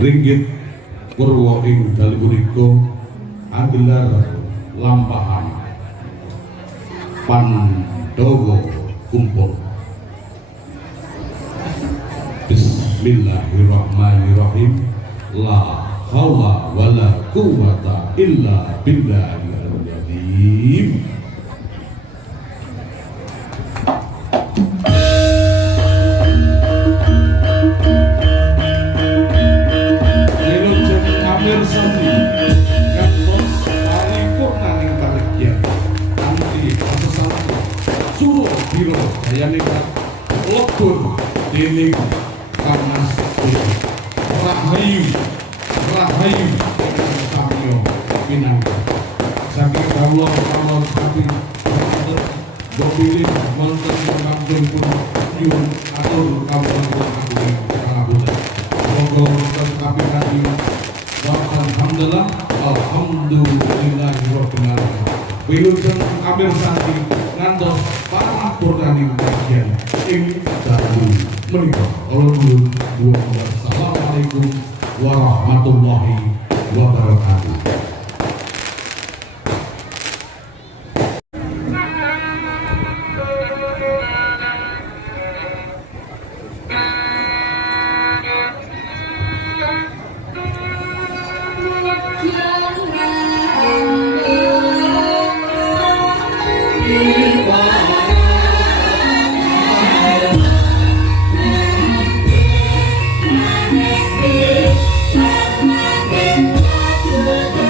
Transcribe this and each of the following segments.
ringgit purwa ing dalu punika anggelar lampahan Pandawa kumpul. Bismillahirrahmanirrahim. La haula wala quwwata illa billahil azim. Sayanikat lebur dening Kamas Rahayu ingkang samya pinangga saking kawula kawula sapi bopilih wonten ingkang pun nyuwun atur kawula agung pangapunten monggo wonten kapitaning alhamdulillah alhamdulillahirabbil alamin wilujeng amirsani ngantos parapurnaning bagian ing dalu menika. Assalamualaikum warahmatullahi wabarakatuh. Good.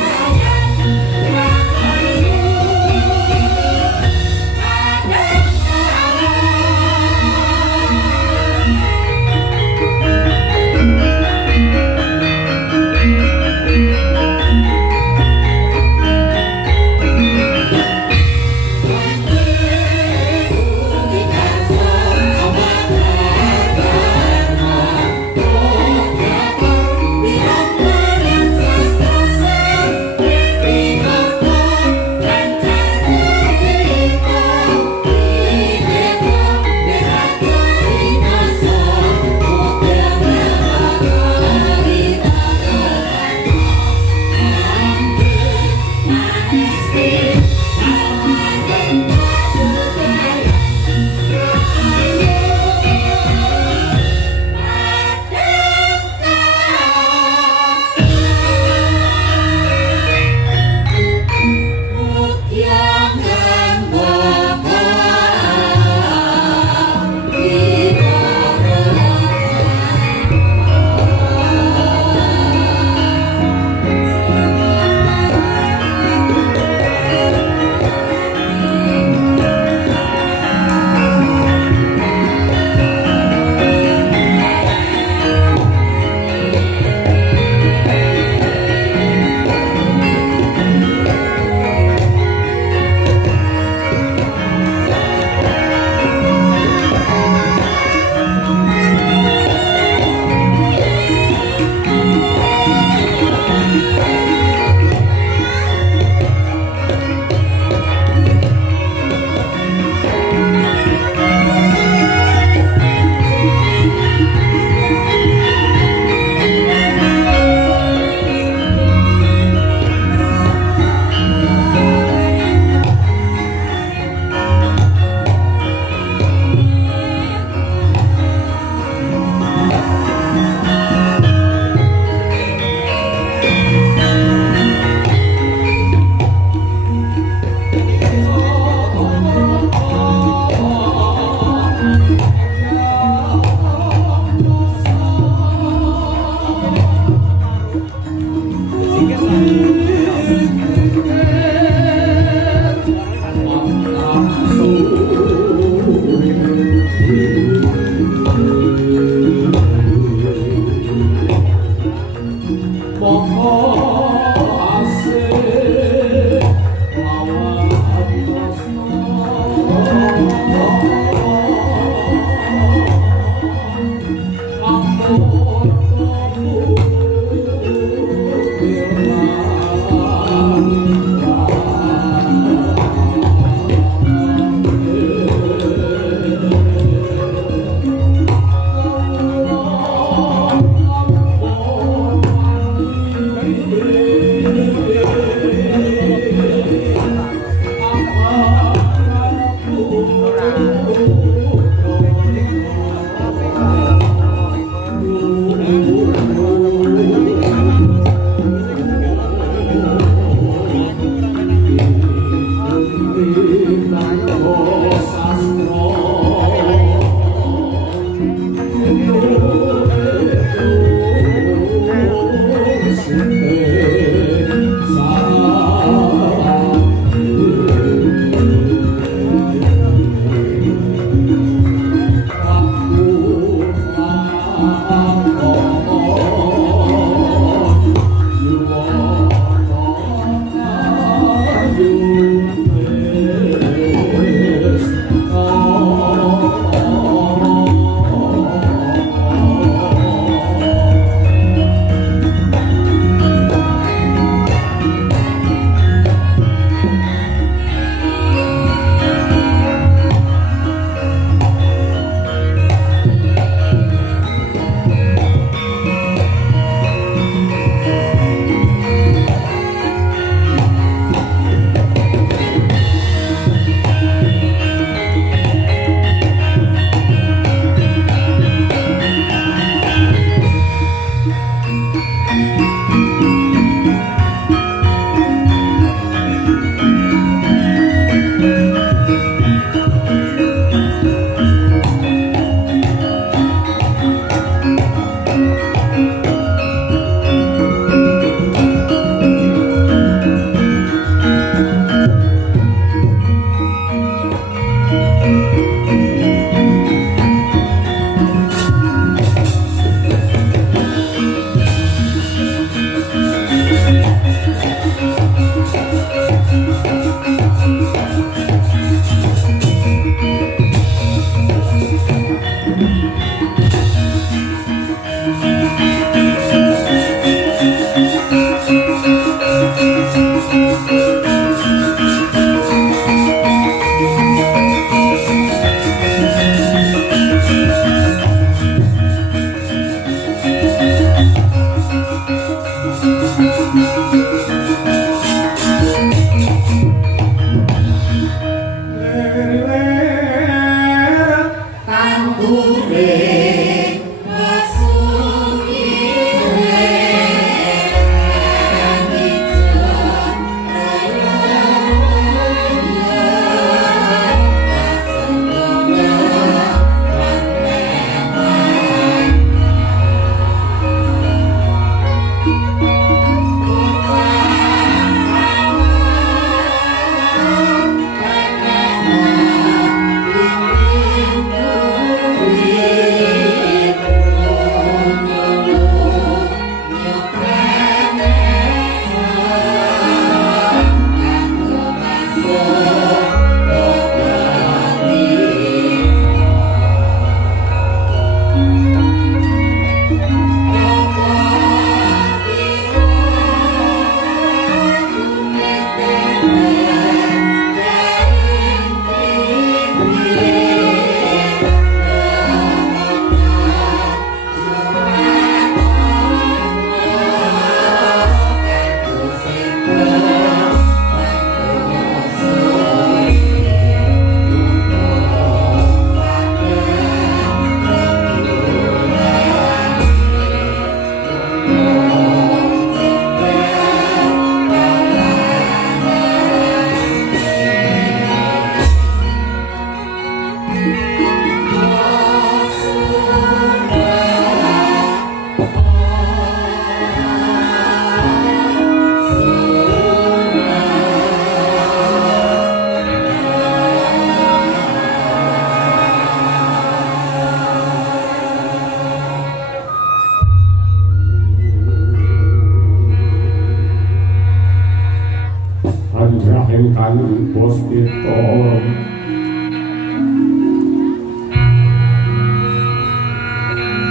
Kang Puspita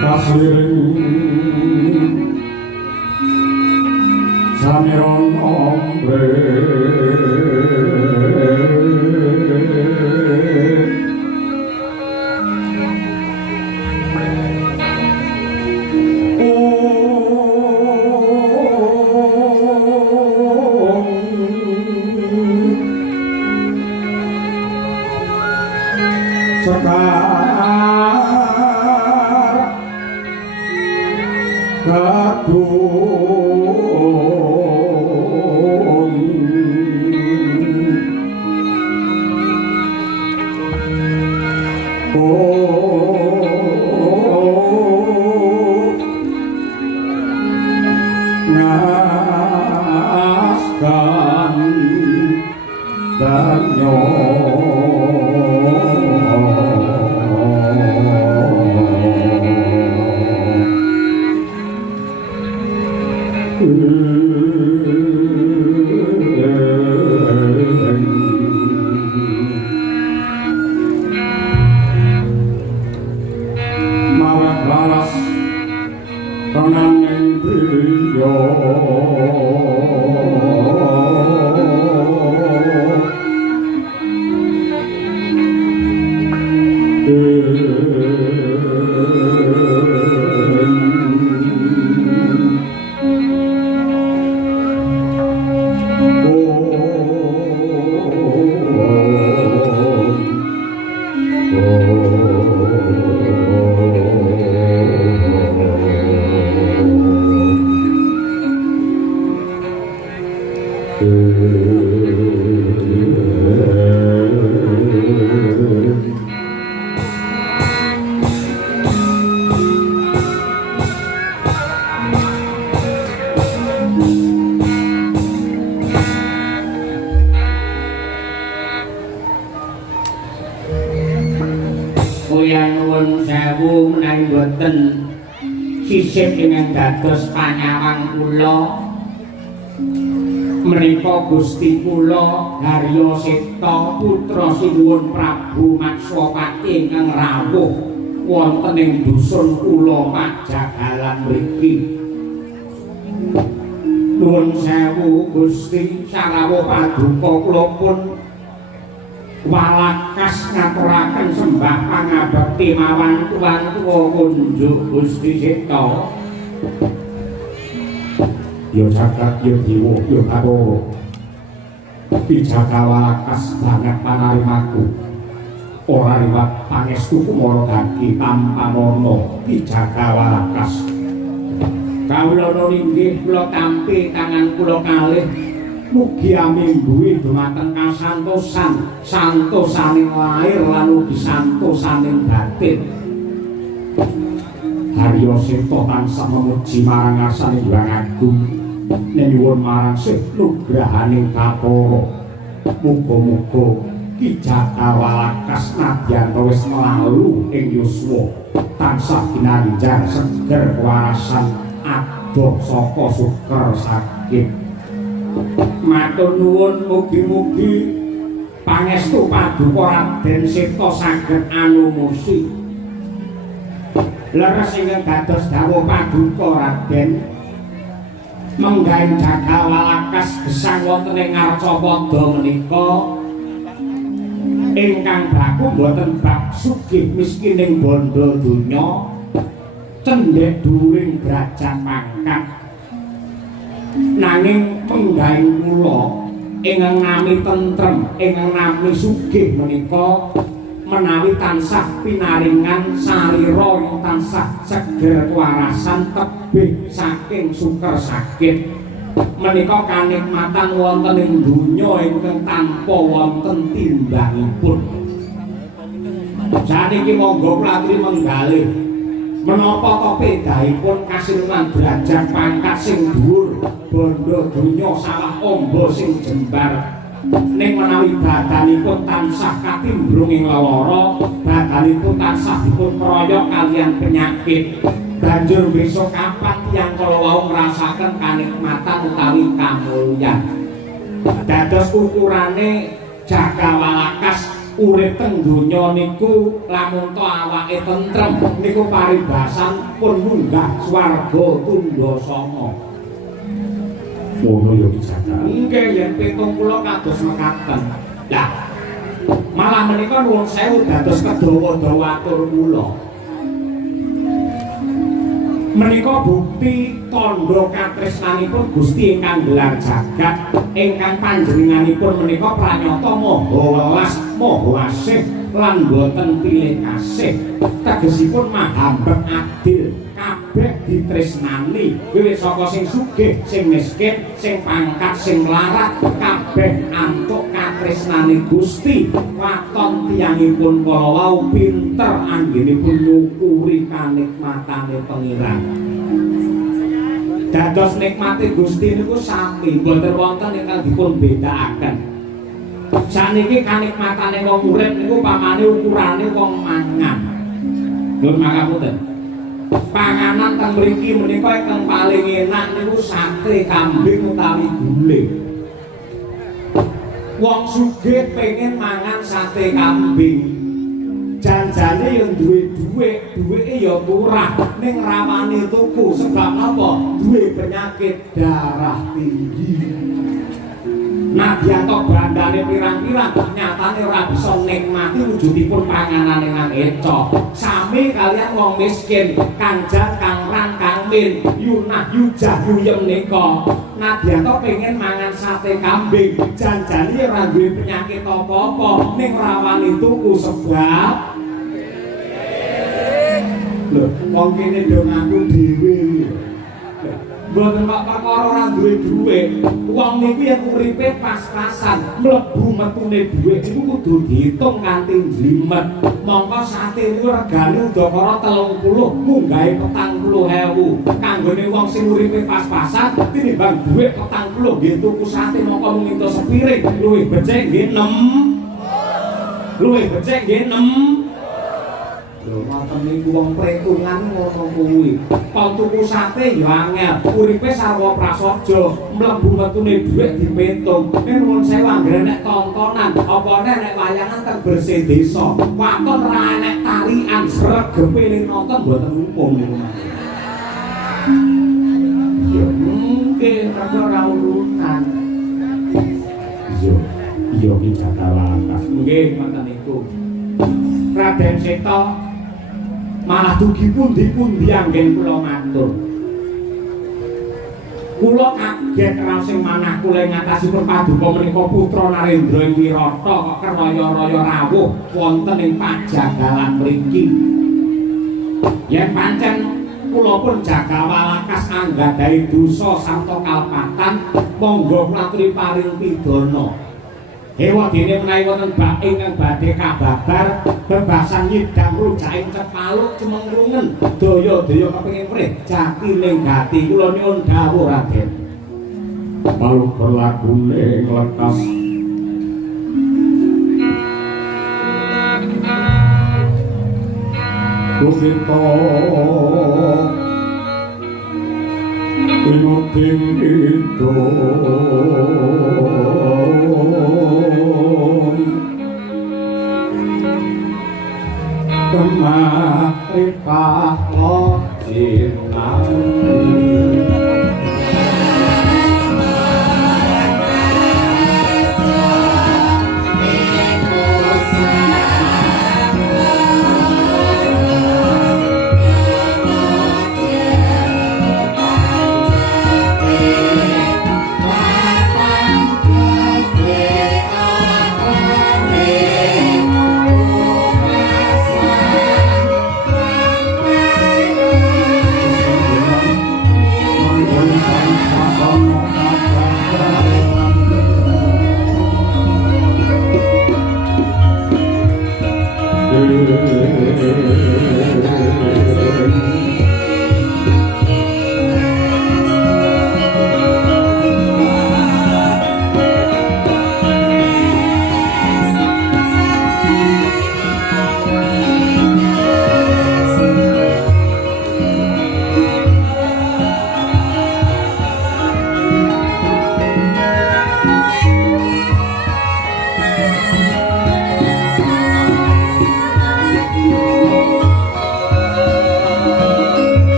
kasiring samiron ombre dados panyawang kula menika Gusti kula Harya Seta putra sinuwun Prabu Matswapati ingkang rawuh wonten ing dusun kula Pajagalan mriki. Nuwun sewu Gusti, sarawuh paduka kula pun walakas ngaturaken sembah pangabekti marang tuan tuwa kunjuk Gusti Seta. Yo jagat yo dewa yo Bathara, Pijaka walakas banget panarimaku. Ora liwat pangestu kumara dadi tanpa mono Pijaka walakas. Kawula inggih kula tampi tangan kula kalih mugi amingguhi dumateng kasantosan, santosaning lair lan ugi santosaning batin. Harya Seta tansah memuji marang ngarsaning Hyang Agung, nyuwun marang sih nugrahaning Bathara. Muga-muga Pijaka walakas nadyan wis mlalu ing yuswa tansah ginanjar seger warasan adoh saka suker sakit. Matur nuwun mugi-mugi pangestu paduka Raden Seta saged anumusi. Leres ingkang dados dawuh paduka Raden, menggaing jagal walakas gesang wonten ing Arcapada menika ingkang baku boten bab sugih miskining bondo donya, cendhek dhuwuring derajat pangkat, nanging menggaing kula ingkang nami tentrem, ingkang nami sugih menika menawi tansah pinaringan sarira yang tansah seger kewarasan tebih saking suker sakit menika kanikmatan wonten ing donya ingkang tanpa wonten timbangipun. Saniki monggo kula aturi menggalih menapa to pedahipun kasiluman derajat pangkat sing dhuwur bondo donya salah amba sing jembar. Ning menawi badanipun tansah katimbrung ing lara, badanipun tansah dipun kroyok kaliyan penyakit, banjur besok kapan tiyang kala wau ngrasaken kanikmatan utawi kamulyan. Dados ukurane jagal walakas urip teng donya niku lamun to awake tentrem niku paribasan pun munggah swarga tundha sanga. Mono yo Pijaka. Nggih yen 70 kados mekaten. Lah malah menika nuwun sewu dados kedawa-dawa atur kula. Menika bukti tandha katresnanipun Gusti ingkang gelar jagat, ingkang panjenenganipun menika pranyata maha welas, maha asih lan boten pilih kasih. Tegesipun mahambet adil, kabeh ditresnani, wiwit saka sing sugih, sing miskin, sing pangkat, sing mlarat, kabeh antuk katresnani Gusti. Waton tiyangipun kala wau pinter anggenipun nyukuri kanikmatane Pangeran. Dados nikmate Gusti niku sami, boten wonten ingkang dipun bedakaken. Saniki kanikmatane wong urip niku pamane ukurane wong mangan. Nuwun makapunten. Panganan teng mriki menika ingkang paling enak niku sate kambing utawi gulai. Wong sugih pengen mangan sate kambing. Janjane yang duwe dhuwit, duwike ya murah, ning rawane tuku sebab apa? Duwe penyakit darah tinggi. Nadyan tok bandane pirang-pirang, nyatane ora bisa nikmati wujudipun panganan ingkang eco. Sami kalian wong miskin, kanjat, kangran, kangmin, yunah, yujah, yuyem nika. Nadyan tok pengen mangan sate kambing, janjane ora duwe penyakit apa-apa, ning rawane tuku sebab lho, wong kene do ngaku dhewe. Mboten kok perkara ora duwe dhuwit. Wong niku yen uripe pas-pasan, mlebu metune dhuwit iku kudu diitung kanthi jlimet. Mongko sate niku regane udakara 30, munggahe 40.000. Kanggone wong sing uripe pas-pasan tinimbang dhuwit 40 nggih tuku sate mongko mung entuk sepiring, luwih becik nggih 6. Luwih becik nggih 6. Lho ngoten niku wong pretungan ngono kuwi. Kon tuku sate ya angel, uripe sarwa prasaja, mlebu metune dhuwit dipetung. Ning nuwun sewu anggere nek tontonan, apa nek wayangan teng bersih desa, waton ra enek tarian sregepe ning nonton mboten umum niku. Ya mungkin ora urutan. Iya ki Jatawalakas. Nggih ngoten niku. Raden Seta malah dugi pundi-pundi anggen kula matur. Kula kaget rasing manah kula ngatasipun paduka menika putra Narendra Wirata kok keraya-raya rawuh wonten ing pajagalan mriki. Yen pancen kula pun Jagawalakas anggadhahi dosa sarta kalpatan, monggo kula paring pidana. Hewa dene menawi wonten bak ingkang badhe kababar bebasan nyidang rujaking Cepaluk cemengrungen daya-daya kepengin mrih jatining gati kula nyuwun dawuh Raden. Paluk berlagune nglekas Kusito Inuting itu Kemari pahlo jinami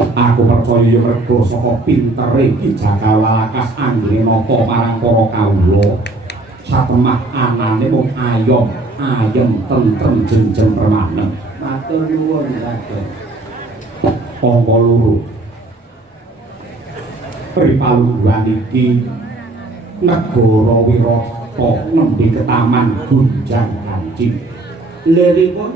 Aku percaya ya mergo saka pintere Ki Jagawalakas anggene nata parang para kawula satemah anane mung ayem tentrem jenjem permanen. Matur nuwun Raden. Angka loro. Pripalungguhan iki negara Wirata nembe ketaman gunjang kancing. Liripun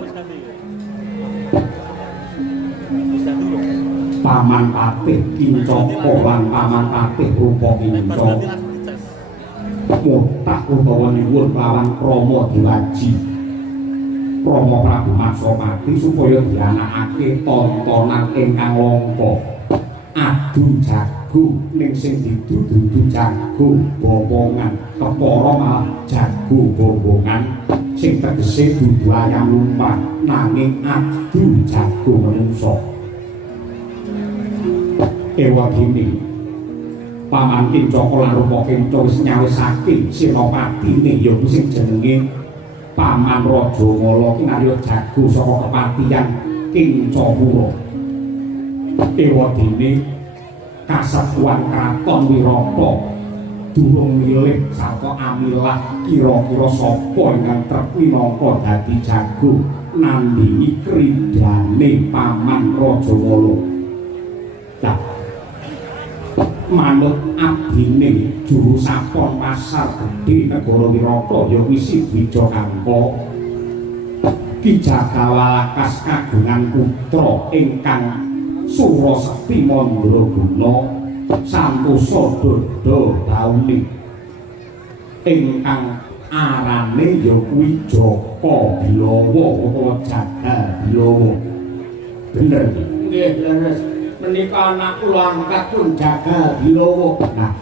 Paman Patih Kincaka lan Paman Patih Rupa Kinca mutah utawa nyuwun lawan Rama Dewaji Rama Prabu Matsapati supaya dianakake tontonan ingkang langka adu jago ning sing didudu jago bombongan kepara malah jago bombongan sing tegese dudu ayam lumpat nanging adu jago menungso. Ewadini Paman Kincaka lan Rupa Kinca wis nyawisake senopatine ya sing jenenge Paman Raja Mala kinarya jago saka kepatihan Kincapura. Ewadini kasepuhan kraton Wirata durung milih saka amilah kira-kira sapa ingkang trep minangka dadi jago nandingi kridane Paman Raja Mala. Lah manut abdine juru sapon pasar gedhe negara Wirata ya wisi Dwija Kampa Ki Jagawalakas kagungan putra ingkang Surasekti Mandraguna Santosa Dada Daune ingkang arane ya kuwi Jaka Bilawa utawa Jaga Bilawa. Bener nggih leres menika anak kula angkat pun Jaga Bilawa. Nah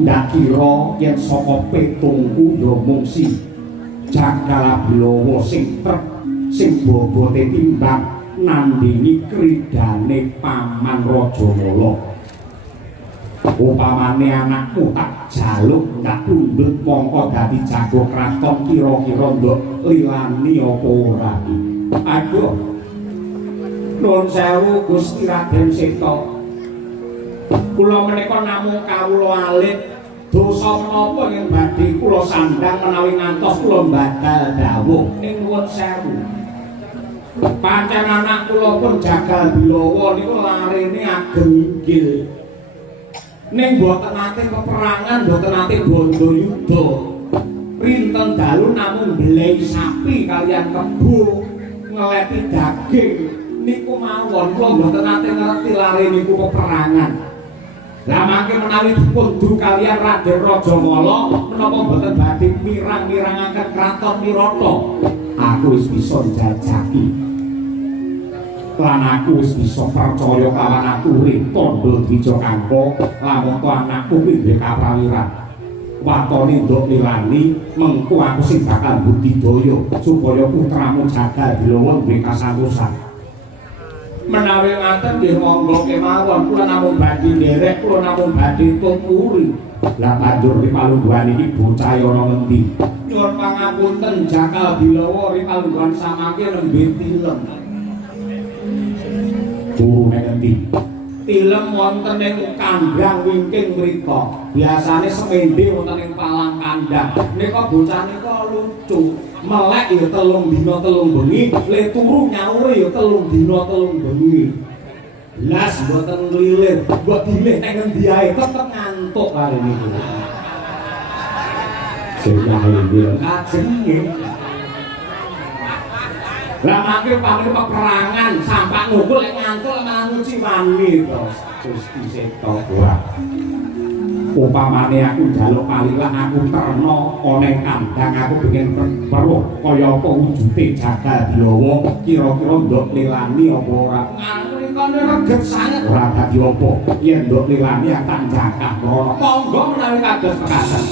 ndak kira yen saka petungku ya mung si Jaga Bilawa sing trep sing bobote timbang nandingi kridane Paman Raja Mala. Upamane anakmu tak jaluk ndak tunduk mongko dadi jago kraton kira-kira nduk lilani apa ora. Aduh nuwun sewu Gusti Raden Seta, kula menika namung kawula alit dosa menapa ing badhe kula sandhang menawi ngantos kula badal dawuh ing nuwun sewu. Pancen anak kula pun Jagal Bilawa niku larene ageng inggil. Ning mboten nate peperangan, mboten nate bandha yuda. Rinten dalu namung mbelei sapi kalian kebo ngeleti daging niku mawon kula mboten nate ngerti lare niku peperangan. Lah mangke menawi dipundhu kalian Raden Raja Mala menapa mboten badhe mirang-mirangaken kraton Wirata. Aku wis bisa njajaki lan aku wis bisa percaya kawan aku urip tandha Dwija Kampa lamun anakku kuwi duwe kaprawiran watone nduk nilani mengko aku sing bakal budidaya supaya putramu Jagal Bilawa duwe kasantosan. Menawi ngaten nggih monggo kemawon kula namung badhe nderek kula namung badhe tumuri. Lah banjur ripalungguhan iki bocah ana ngendi? Nyuwun pangapunten Jagal Bilawa ripalungguhan samangke nembe tilem. Turu nek endi? Tilem wonten ing kandhang wingking mrika. Biasane semende wonten ing palang kandhang. Nika bocah nika lucu. Melek ya 3 dina 3 bengi, le turu nyaure ya 3 dina 3 bengi. Blas mboten nglilir, mbok dilih nek endi ae tetep ngantuk kare niku. Sing nyahe ngajenge. Lah mangke pamrih peperangan sampak ngukul lek ngantuk malah nguci wani to Gusti Seta ora. Upamane aku njaluk palilah aku terno ana ing kandhang aku pengen weruh kaya apa wujute Jagal Bilawa kira-kira nduk lilani apa ora. Ngarikane reget sanget ora dadi apa yen nduk lilani tak jakah rono. Monggo menawi kados mekaten.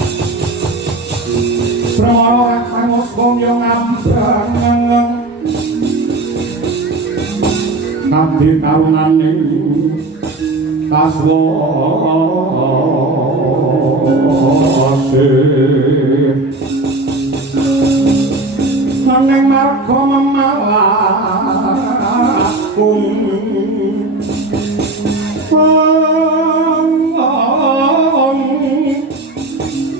Pramana raksasa gomyo ngambang kabeh karunane kaswase nang marga memalakum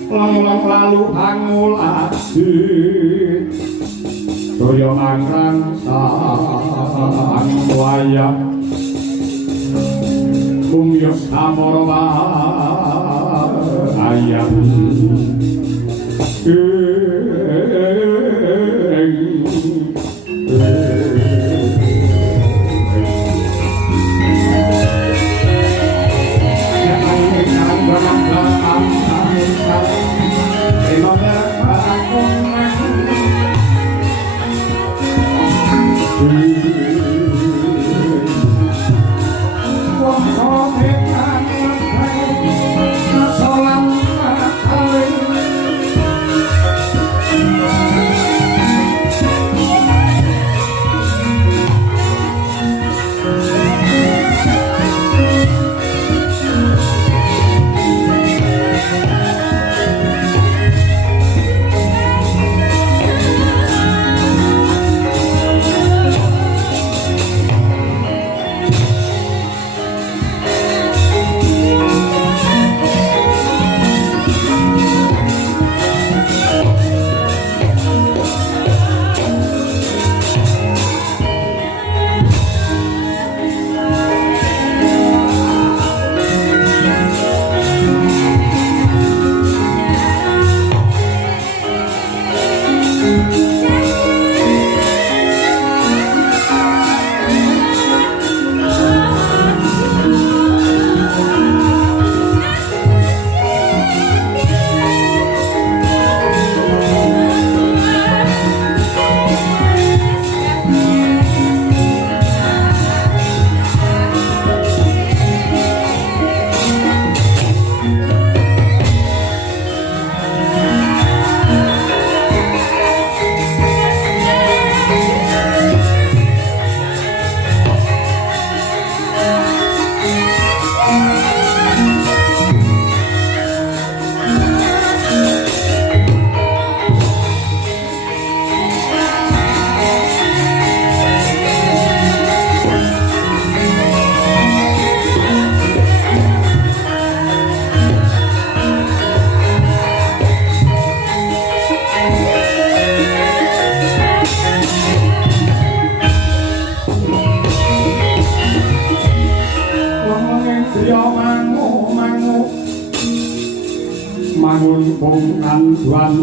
lang lalu hangulasi Toyo angkang sang wayang Kumyos amorwa ayam griya mangu mangun pungkan duan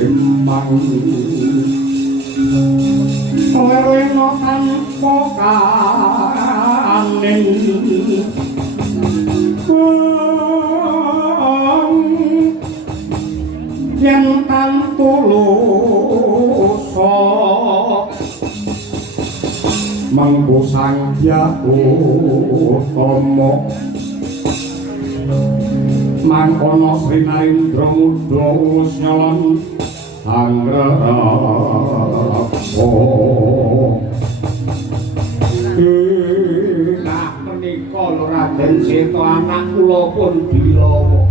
remang leweno tanpa kaning yen tantulusa mengkusang yaku tomo mangkono Sri Narendra Muda nyolon anggrek nah menika Raden Seta anak kula pun bilawa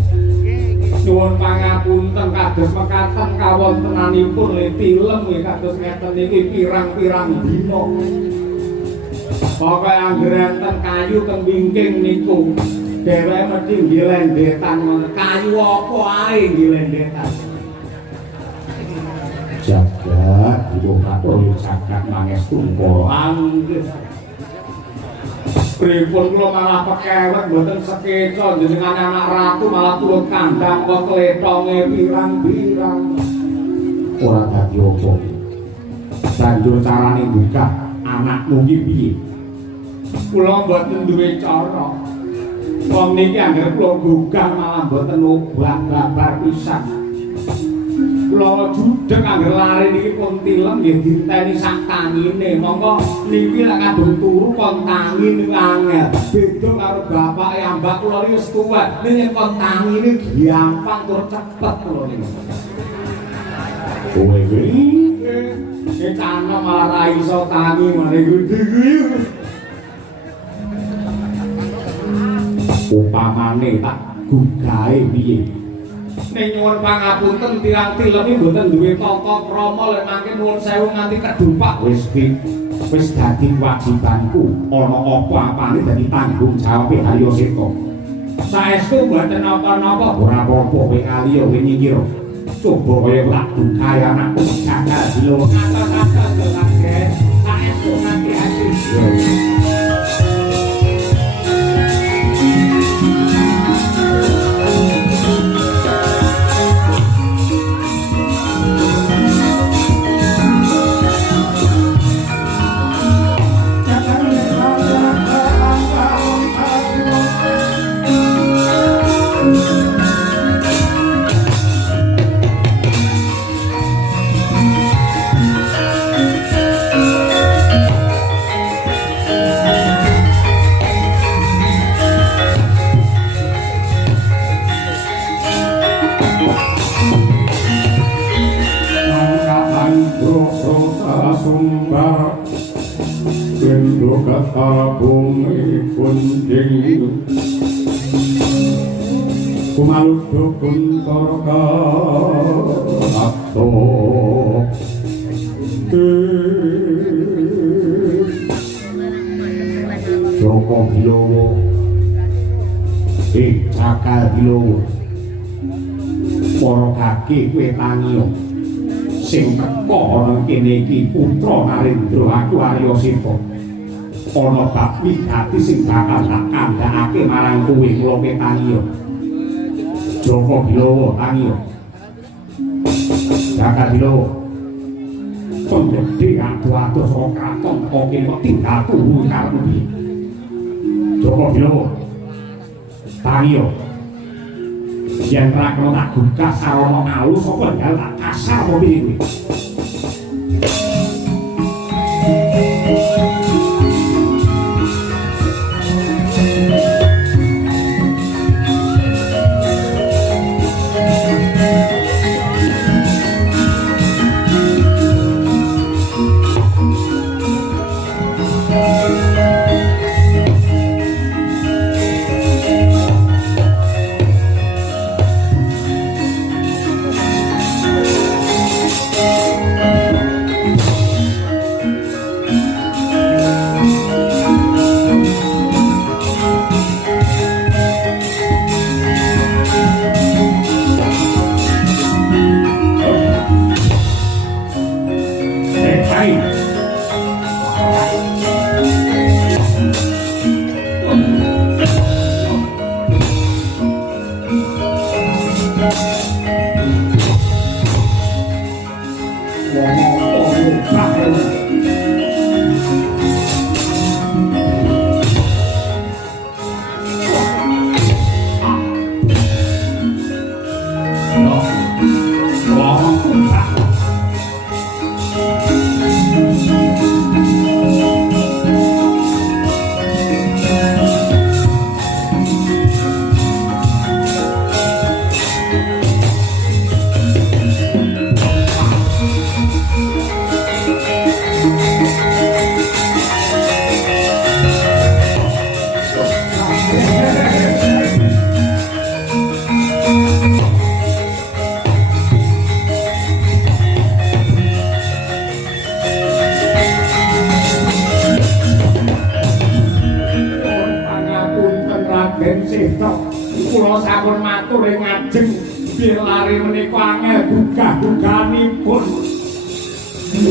nyuwun pangapunten kados mekaten kawontenanipun le tilem nggih kados ngeten iki pirang-pirang dina pokoke anggere enten kayu teng wingking niku dheweke mesti ngilendetan kayu apa ae ngilendetan jagat ibu katon jagat mangestu para anggih pripun kula malah pekewet mboten sekeca jenengan anak ratu malah turun kandang kok kletonge pirang-pirang ora dadi apa banjur carane buka anakmu iki piye kula mboten duwe cara wong niki anggere kula gugah malah mboten obah babar pisan kula judeg anggere lare niki pun tilem nggih diteni sak tangine monggo niki lek kadung turu kon tangi niku angel beda karo bapake ambak kula niki wis tuwek nek kon tangine gampang tur cepet kula niki kowe iki cana malah ra iso tangi mare gede upamane tak gugahe piye ning nyuwun pangapunten tirang tilem iki mboten duwe tata krama lek mangke nuwun sewu nganti kedupak wis dadi wajibanku ana apa-apane dadi tanggung jawabe Haryo Seta saestu mboten napa-napa ora apa-apa kowe kaliya kowe nyingkir coba kaya tak gugahe anakku jagal dilo kata-kata lagi saestu nganti asis sumbar kendo kata bumi kunjing kumalut dukun korka atau Joko Bilowo Cakal Bilowo para kaki kowe tangiyo sing teka ana kene iki putra Narendra aku Arya Seta ana bab wigati sing bakal tak kandhakake marang kowe kula petani Joko Bilowo tangiyo Jaka Bilowo condhek atu-atu saka kraton kok kene kok tinggal turu karo piye Joko Bilowo tangiyo yen ra kena tak gugah sarana alus apa ndal tak kasar apa piye kuwi Seto kula sampun matur ing ngajeng bilih lari menika angel gugah-gugahanipun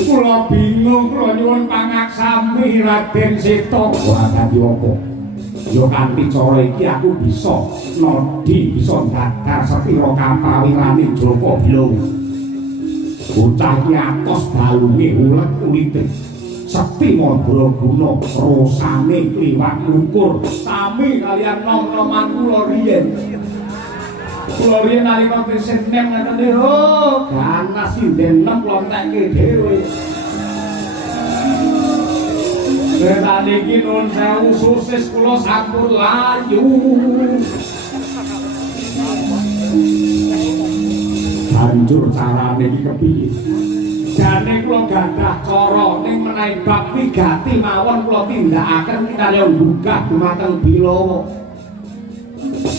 kula bingung kula nyuwun pangaksami Raden Seto ora dadi apa ya kanthi cara iki aku bisa nodi bisa dadar sepira kaprawirane Joko Bilung bocah iki atos balunge ulet kulite Sekti Mandra Guna rosane kliwat lukur sami kalian nom-noman kula riyen. Kula riyen nalika tesih nem ngene oh ganas sinden nem lontekke dhewe. Kereta niki nun sewu sosis kula sampun layu. Hancur carane iki kepiye? Jane kula gadah cara ning menawi bab wigati mawon kula tindakaken kaliyan gugah dumateng Bilawa.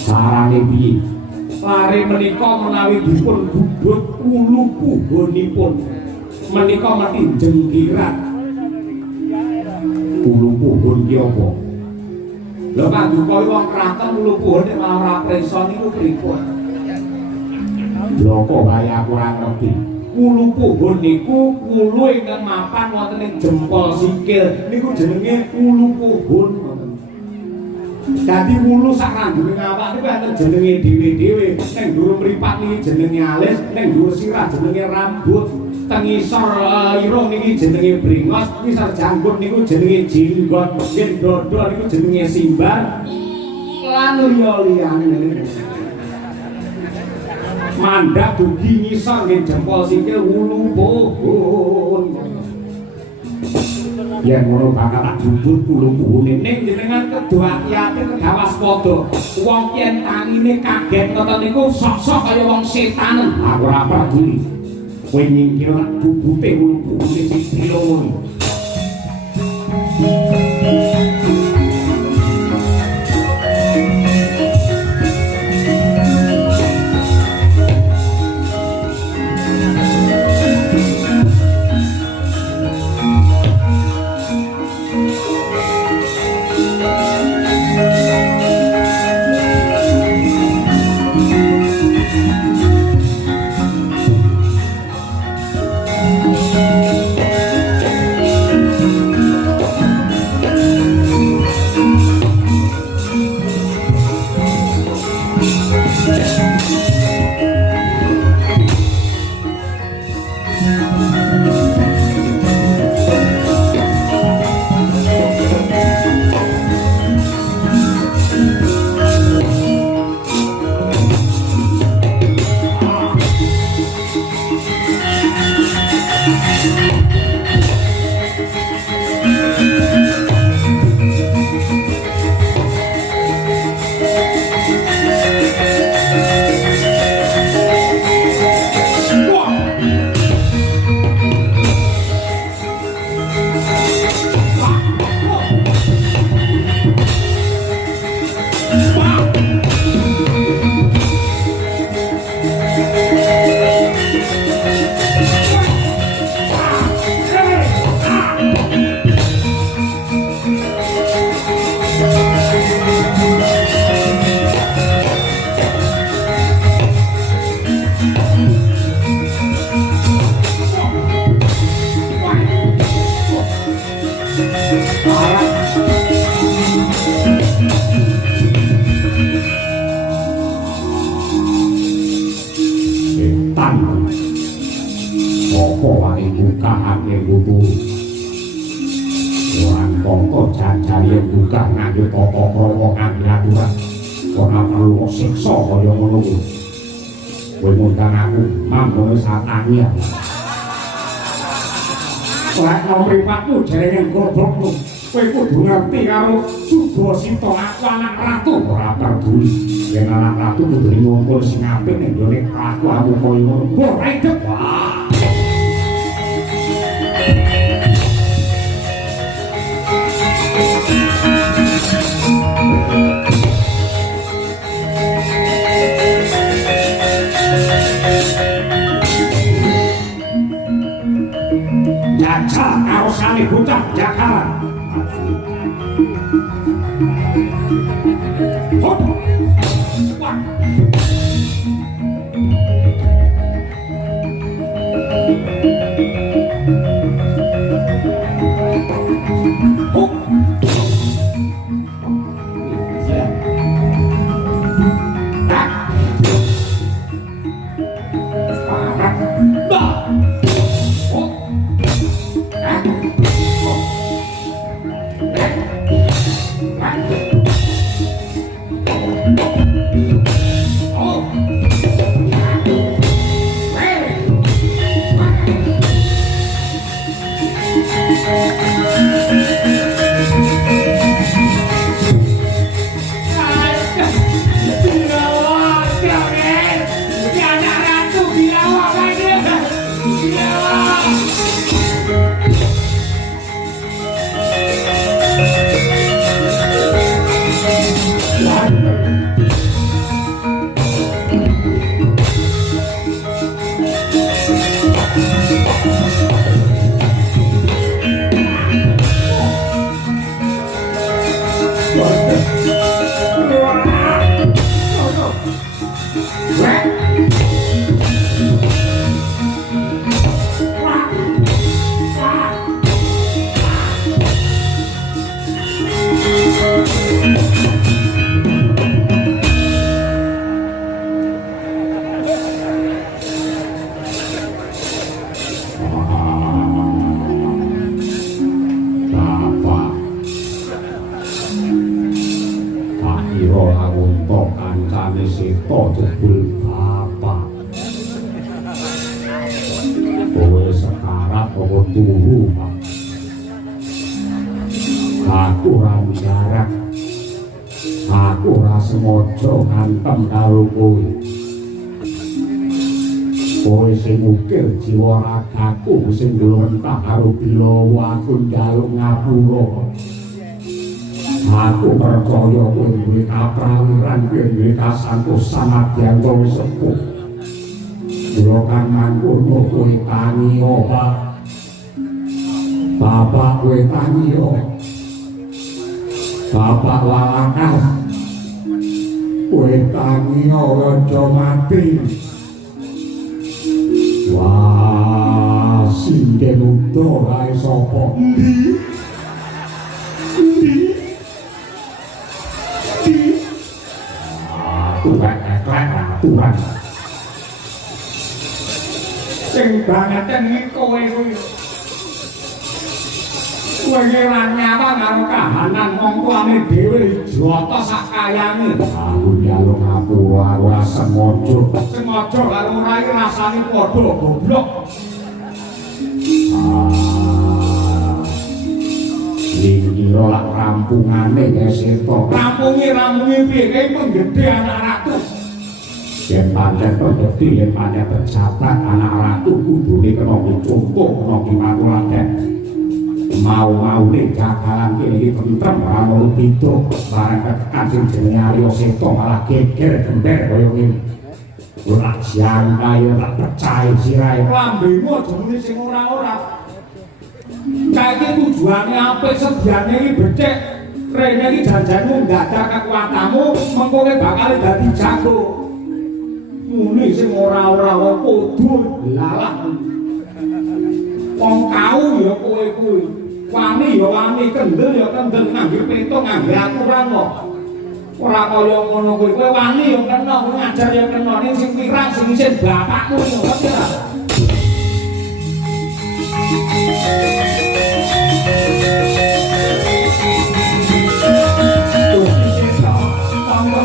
Carane piye? Lare menika menawi dipun budhut ulu puhunipun menika mesti jengkirat. Ulu puhun ki apa? Lha paduka wong kraton ulu puhun nek ora prisa niku pripun? Lha kok kaya kurang ngerti. Ulu puhun niku ulu ingkang mapan wonten ing jempol sikil niku jenenge ulu puhun ngoten. Dadi ulu sak rambune awak niku enten jenenge dhewe-dhewe. Ning dhuwur mripat niki jenenge alis, ning dhuwur sirah jenenge rambut. Teng isor irung niki jenenge bringos, isor janggut niku jenenge jinggot, yen dodol niku jenenge simbar. Lan liya-liyane. Mandak dugi ngisor nggih jempol sikil ulu puhun. Yen ngono bakal tak jujur ulu puhune ning jenengan kedua ati kegawas padha. Wong yen tangine kaget ngoten niku sok-sok kaya wong setan. Aku ora peduli. Kowe nyingkir bubute ulu puhune sing Bilawa. Ya. Lek nomripatmu jenenge goblokmu. Kowe kudu ngerti karo Subasita aku anak ratu ora peduli. Yen anak ratu kudu ngumpul sing apik ning gone aku koyo ngono. Ora idep. Jajal karo sane bocah jakalan. Hop. Aku ora jarak, aku ora sengaja ngantem karo kowe. Kowe sing ukir jiwa ragaku sing glentah karo bilawa aku njaluk ngapura. Aku percaya kowe duwe kaprawiran, kowe duwe kasanto samadyan kowe sepuh. Kula kan mangkono kowe tani obat. Bapak kowe tani obat. Bapak Walakas kowe tangi aja mati. Wah, sinden udo kae sapa? Endi? Tuhan eklek Tuhan. Sing banget iki kowe kuwi. Kowe ora nyawang karo kahanan mong tuane dhewe jota sak kayane. Aku njaluk ngapura ora sengaja. Sengaja karo ora iki rasane padha goblok. Iki ora rampungane Seto. Rampungi piye penggede anak ratu. Yen pancen pedheti yen pancen tercatat anak ratu kudune kena dicontoh kena dimatulanten. Mau-maune jagalan kene tentrem ora ono pito bareng ketekan sing jenenge Arya Seta malah geger gender kaya ngene. Ora sian kaya tak percaya sirahe lambemu aja muni sing ora-ora. Kae tujuane apik sediane iki becik. Rene iki janjanmu nggadah kekuatanmu mengko bakal dadi jago. Muni sing ora-ora wae kudu lalah. Wong kau ya kowe kuwi. Wani ya wani, kendel ya kendel, ngambil peto, ngambil aturan kok. Ora kaya ngono kuwi, kowe wani ya kena, kowe ngajar ya kena, ning sing pirang sing isin bapakmu ngerti ora? Maksudnya kamu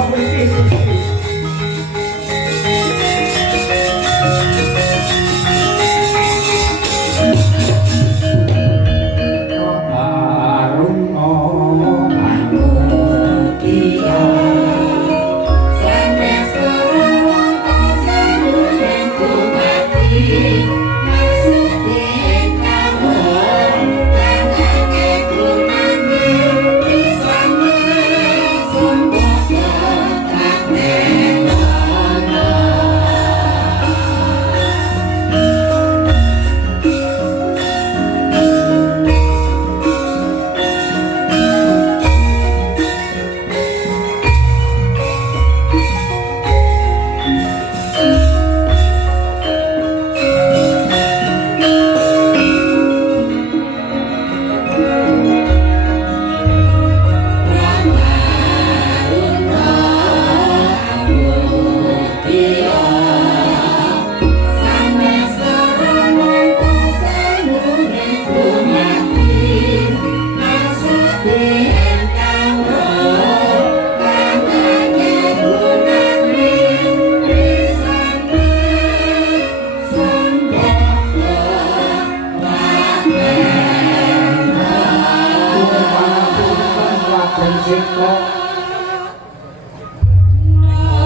Raden Sita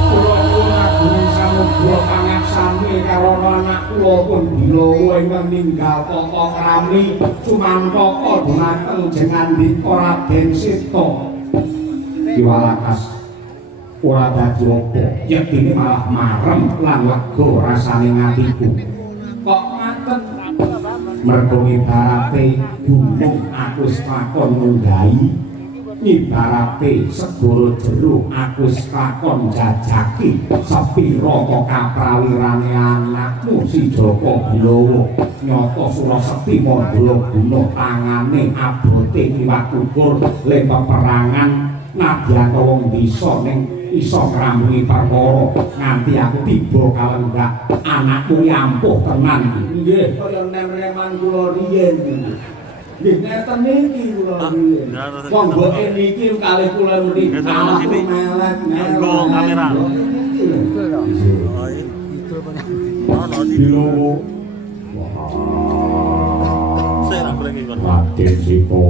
kula ngagungi samudra pangaksami karo anak kula pun Bilawa ingkang ninggal tata krami sumantaka dhumateng jengandika Raden Sita Kiwalakas ora dadi apa yektine malah marem lan lega rasane ngatiku kok ngaten mergo ibarate gunung aku wis lakon nggahi ibarate segara jero aku wis lakon jajaki sepira to kaprawirane anakmu si Jaka Bilawa nyata Surasekti Mandala guna tangane abote liwat ukur le peperangan nadyan wong bisa ning iso ngrampungi perkara nganti aku tiba kalenggak anakku ampuh tenan nggih kaya nem-neman kula riyen nggih ngeten niki kula riyen monggo niki kalih kula mriki melek kamera Bilawa saya nak lagi kon Raden Sita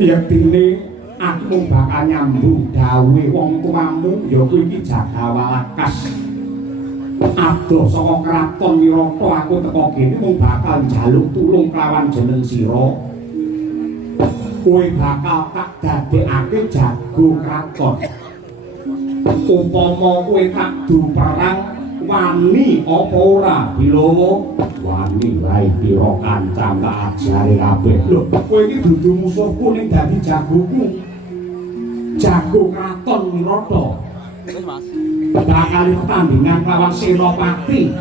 yektine aku bakal nyambung gawe wong tuamu ya kuwi iki Jagawalakas adoh saka kraton Wirata aku teko kene mung bakal njaluk tulung kelawan jeneng sira kowe bakal tak dadekake jago kraton upama kowe tak du perang wani apa ora Bilawa wani wae pira kancam tak ajari kabeh lho kowe iki dudu musuhku ning dadi jagoku jago kraton Wirata bakal pertandingan lawan Senopati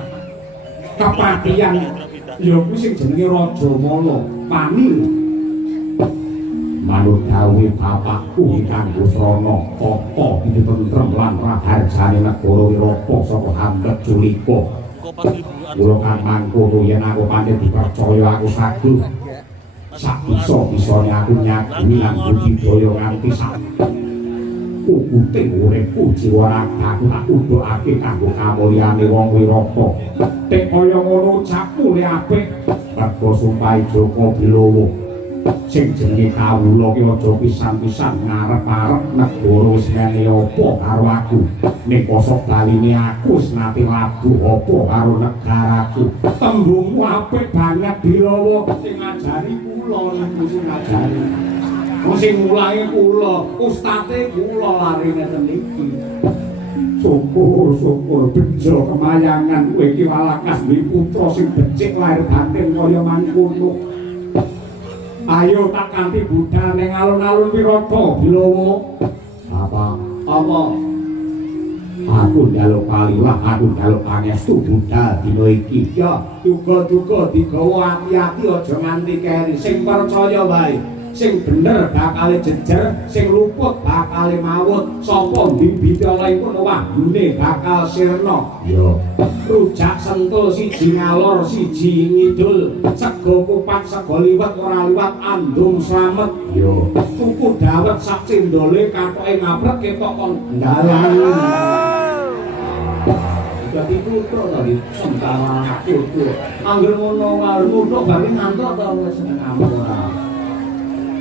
kepatihan ya kuwi sing jenenge Raja Mala wani manut gawe bapakku kanggo srana tata tentrem lan praharjane negara Wirata saka handhek Culika kula kang mangkono yen aku pancen dipercaya aku sagu sak bisa-bisane aku nyagumi lan budidaya nganti sak kukuting uripku jiwa ragaku tak udhokake kanggo kamulyane wong Wirata tek kaya ngono ucapku le apik mergo sumpahe Jaka Bilawa sing jenenge kawula ki aja pisan-pisan ngarep-arep negara wis ngene apa karo aku ning kosok baline aku wis nate labuh apa karo negaraku tembungmu apik banget Bilawa sing ngajari kula niku sing ngajari sing mulai kula ustate kula lari ngeten iki syukur bejo kemayangan kowe iki Walakas duwe putra sing becik lahir batin kaya mangkono ayo tak kanthi budal ning alun-alun Wirata Bilawa apa aku njaluk paliwah aku njaluk pangestu budal dina iki ya duga-duga digawa ati-ati aja nganti keri sing percaya wae sing bener bakal jejer sing luput bakal mawut sapa mbibite oleh kono wahdune bakal sirna ya rujak sentul siji ngalor siji ngidul sego kupat sego liwat ora liwat andung slamet ya tuku dawet sak cendole katoke ngabrek ketok kon ndalan jadi putra tadi sentara putra angger ngono wae putra bali ngantuk ta wis seneng ora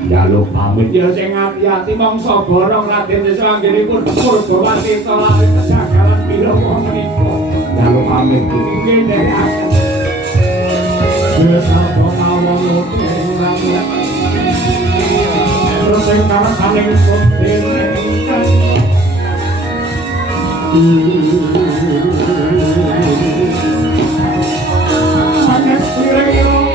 njaluk pamit ya sing ati-ati mangsa borong Raden Desa anggenipun Purbawati tolak kejagalan Bilawa menika njaluk pamit iki ndherekaken desa pamawon utung terus sing karasane sotir sanes pireo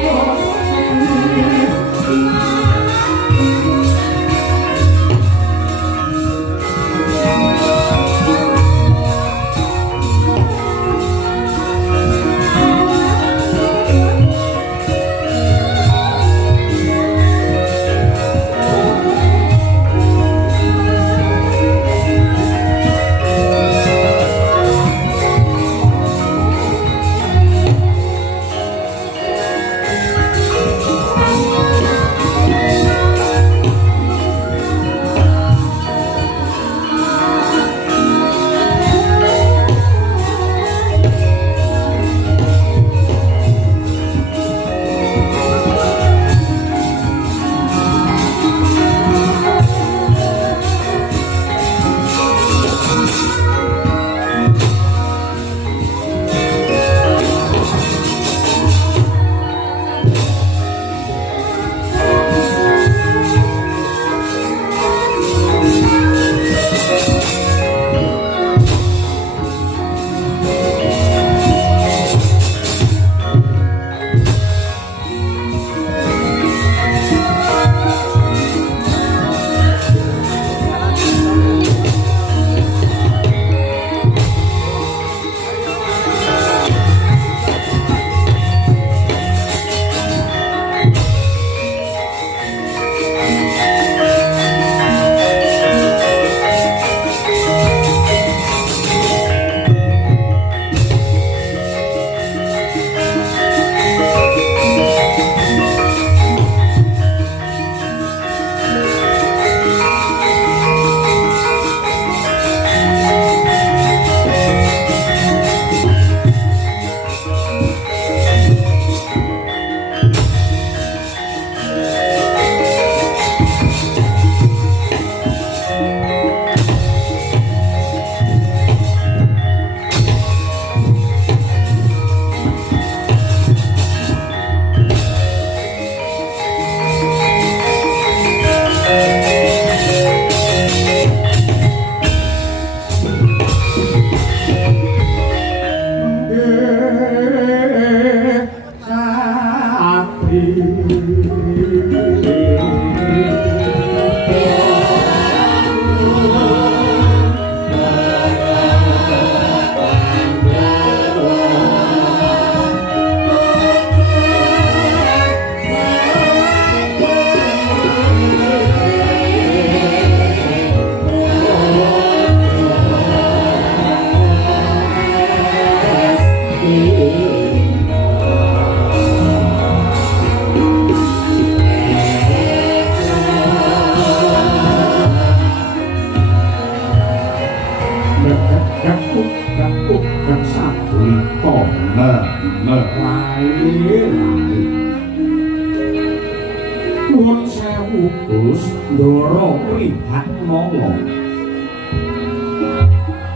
Nuwun sewu Gus Ndara Prihat Mala.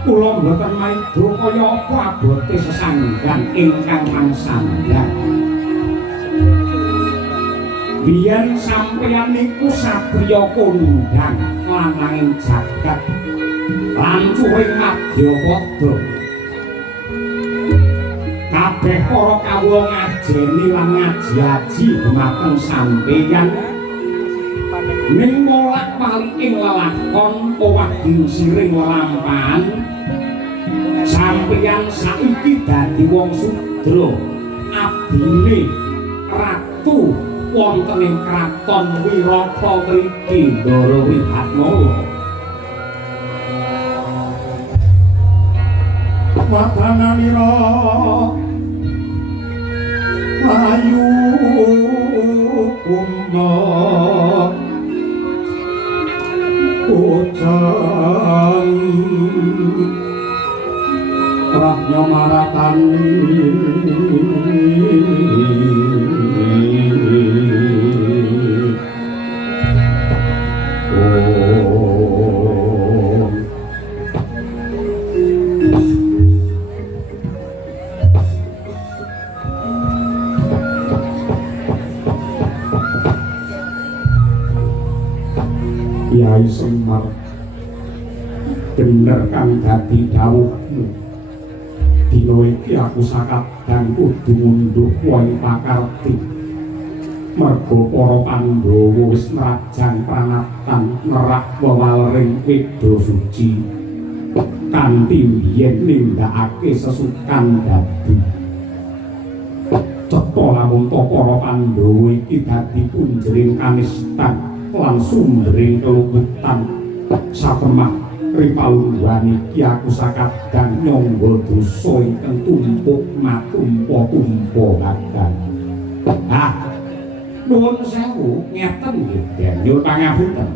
Kula mboten maido kaya apa abote sesanggan ingkang mangsanggan. Biyen sampeyan niku satriya kondhang lananging jagat lan cuwing madya padha. Kabeh para kawula ngajeni lan ngaji-aji dhumateng sampeyan ning molak-malik ing lelakon owah siring lampahan sampeyan saiki dadi wong sudra abdine ratu wonten ing kraton Wirata mriki Ndara Wihatmala. Watananira ayu kumba ucang rahnya maratan Kyai Semar bener kang dadi dawuhmu. Dina iki aku sakadang kudu ngunduh wong pakarti. Merga para Pandhawa wis nrajang pranatan nerak wewalring Weda Suci kanthi biyen nindakake sesukan dadi. Cetha lamun para Pandhawa iki dadi punjering kanistan lan sumbering keluputan sapemah ripalungguhan iki aku sakadang nyangga dosa ingkang tumpuk matumpa-tumpa kadang. Nuwun sewu ngeten nggih nyuwun pangapunten.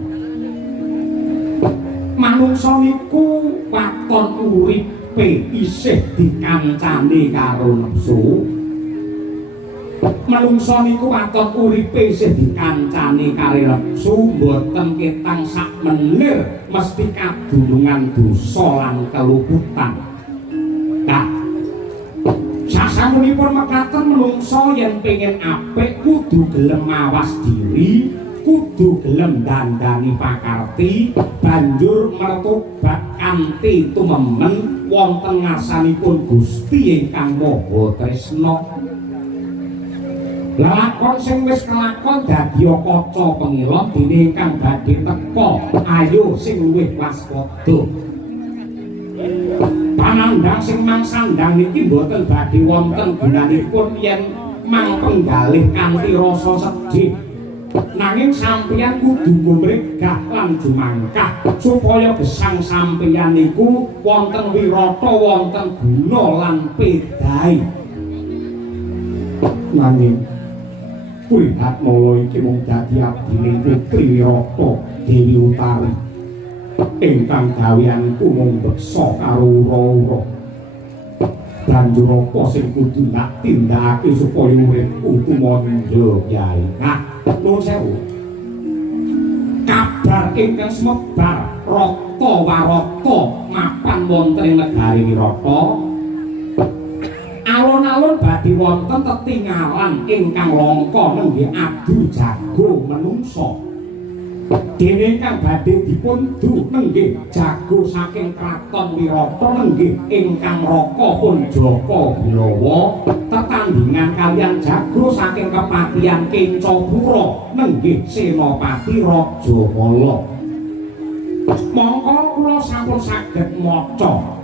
Manungsa niku waton uripe isih dikancani karo nepsu. Manungsa niku waton uripe isih dikancani karo nepsu mboten ketang sak menir mesti kadunungan dosa lan keluputan. Sasamunipun mekaten menungsa yen pengin apik kudu gelem mawas diri, kudu gelem dandani pakarti, banjur mertobat kanthi tumemen wonten ngarsanipun Gusti ingkang Maha Tresna. Lakon sing wis kelakon dadi kaca pengilon dene ingkang badhe teka ayo sing luwih waspada. Panandang sing mangsandang niki mboten badhe wonten gunanipun yen mangpenggalih kanthi rasa sedih. Nanging sampeyan kudu gumregah lan jumangkah supaya gesang sampeyan niku wonten wirata, wonten guna lan pedahi. Nanging Wihatmala iki mung dadi abdine Putri Wirata Dewi Utari. Ingkang gaweanku mung beksa karo ura-ura. Banjur apa sing kudu tak tindakake supaya uripku tumandha Kyai? Nuwun sewu. Kabar ingkang semebar rata warata mapan wonten ing negari Wirata. Alon-alon badhe wonten tetingalan ingkang langka nenggih adu jago manungsa. Dene ingkang badhe dipundu nenggih jago saking kraton Wirata nenggih ingkang Raka pun Jaka Bilawa tetandhingan kaliyan jago saking kepatihan Kencapura nenggih Senapati Raja Mala. Mongko kula sampun saged maca.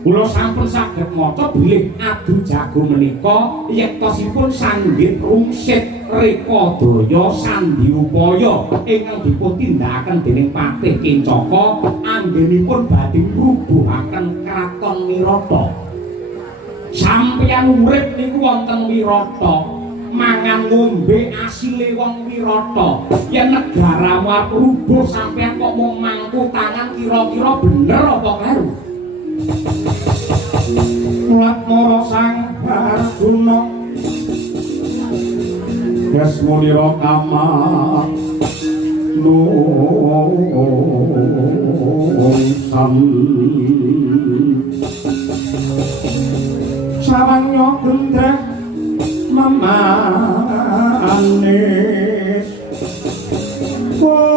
Kula sampun saged maca bilih adu jago menika yektosipun sanggit rungsit reka daya sandi upaya ingkang dipuntindakaken dening Patih Kencaka anggenipun badhe ngrubuhaken kraton Wirata. Sampeyan urip niku wonten Wirata, mangan ngombe asile wong Wirata. Yen negaramu arep rubuh sampeyan kok mung mangku tangan kira-kira bener apa kleru? Latmara sang Arjuna yasmunira kama sam sawanyo gendreh mamanis wong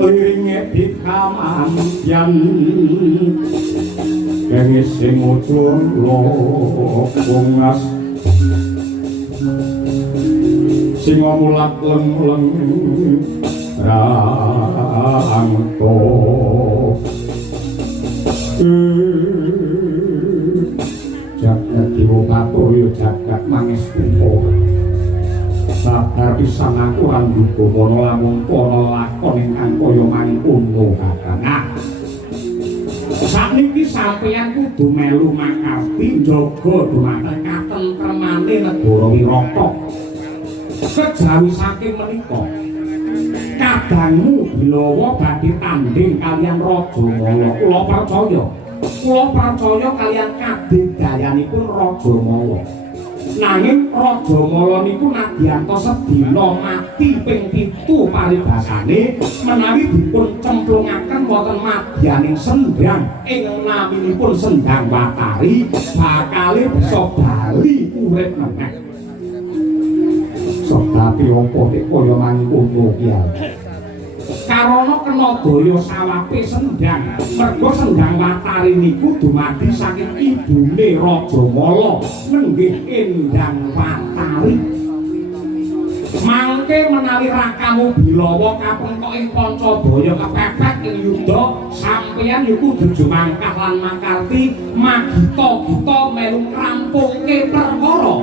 liringe dikamantian kenge sing ujung lokungas sing mulat leng-leng rangto jagat dewa patoyo jagat mangis kupo sabar pisan aku randuga mono lamun para lakon ingkang kaya mangkono kakang. Sakniki sampeyan kudu melu makarti njaga dhumateng katentremane negara Wirata. Kejawi saking menika kadangmu Bilawa badhe tanding kaliyan Raja Mala. Kula percaya kaliyan kadedayanipun Raja Mala. Nanging Raja Mala niku nadyanto sedina mati ping 7 paribasane menawi dipun cemplungaken wonten madyaning sendhang ing naminipun Sendhang Watari bakale bisa bali urip meneh. Sebab apa nek kaya mangkono ki karana kena daya sawape sendhang mergo Sendhang Watari niku dumadi saking ibune Raja Mala nenggih Endang Watari. Mangke menawi rakamu Bilawa kapengkok ing Pancadaya kepepet ing yuda sampeyan iku kudu mangkat lan makarti magita-gita melu ngrampungke perkara.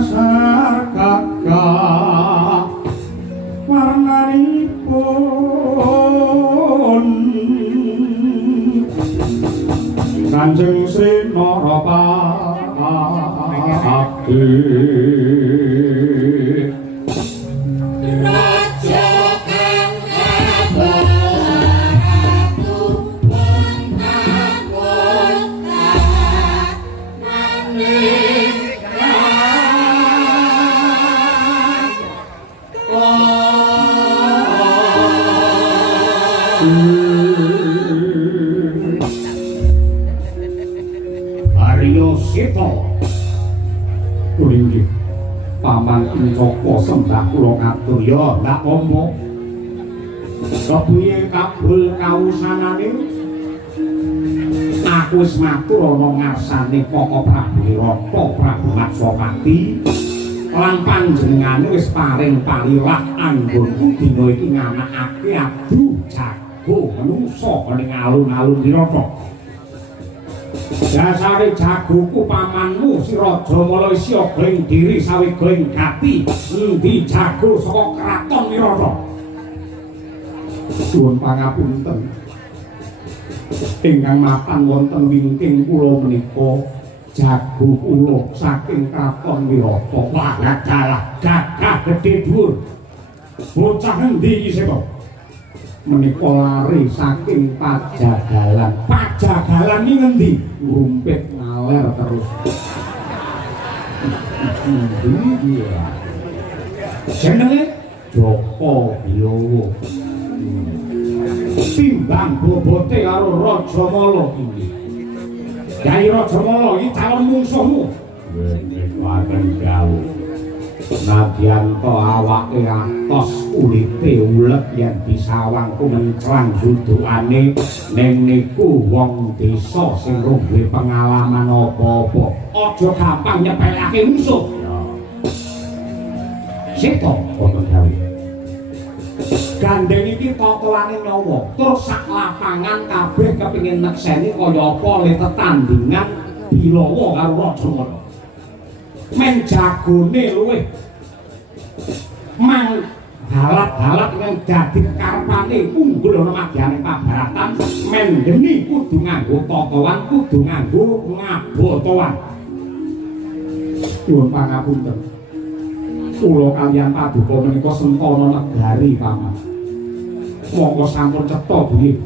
dasar kakak warnanipun Kanjeng Sinarapati Raja kang abaratu pangkawota Arya Seta Kuringgi Paman Incaka sembah kula ngatur ya ndak ombo kepiye kabul kausanane aku wis matur ana ngarsane Koko Prabu Wirata Prabu Matsapati lan panjenengane wis paring paliwah anggonku dina iki nganakake adu jago menungso ning alun-alun Wirata dasare jagoku pamanmu si Raja Mala isya gling diri sawi gling gati endi jago saka kraton Wirata suwun pangapunten ingkang mapan wonten wingking kula menika jago kula saking kraton Wirata wah gagah gedhe dhuwur bocah endi iki sapa menika lari saking pajagalan iki ngendi rumpit ngaler terus iya jenenge Joko Bilowo timbang bobote karo Raja Mala iki Kyai Raja Mala iki calon mungsuhmu waten gawuh nadyan to awake atos kulite ulet yen disawang kumenclang judukane ning niku wong desa sing duwe pengalaman apa-apa aja gampang nyepelake musuh Seta wonten gawe gandeng iki totoane nyawa terus sak lapangan kabeh kepengin nekseni kaya apa le tetandingan Bilawa karo Raja Mala men jagone luwih mang halat-halat yang dadi kekarepane unggul ana madyane pabaratan men geni kudu nganggo totowan kudu nganggo ngabotowan nyuwun pangapunten kula kaliyan paduka menika sentana negari paman monggo sampun cetha nggih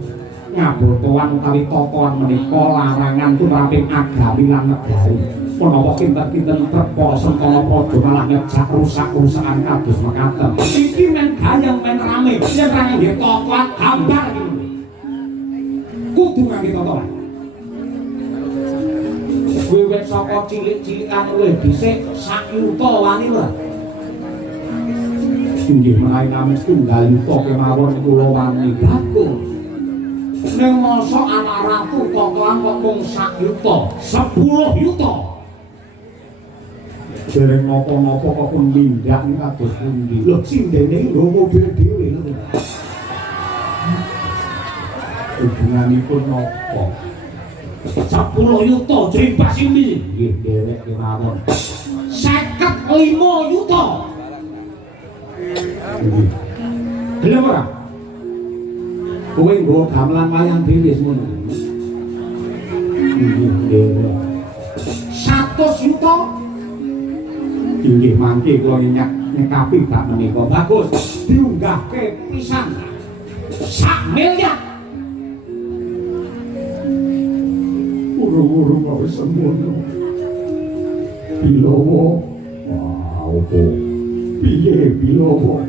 ngabotowan utawi totowan menika larangan tumraping agami lan negari menawa kinten-kinten trepa sentana padha malah ngejak rusak-rusakan kados mekaten iki men gayeng men rame yen ra ngangge totoan gambar iki kudu ngangge totoan wiwit saka cilik-cilikan luwih dhisik sak yuta wani lho inggih menawi namung tunggal yuta kemawon kula wani bagus ning masa anak ratu totoan kok mung sak yuta 10 yuta dereng napa-napa kok pun mindak kados pundi lho sindene lho mobil dhewe lho hubunganipun napa 10 yuta jrimpas ini nggih derek kemawon 55 yuta gelem ora kowe nggo gamelan wayang dhewe semono nggih derek 100 yuta inggih mangke kula nyekapi bab menika bagus diunggahke pisan 1 miliar urung-urung kok semono Bilawa opo piye Bilawa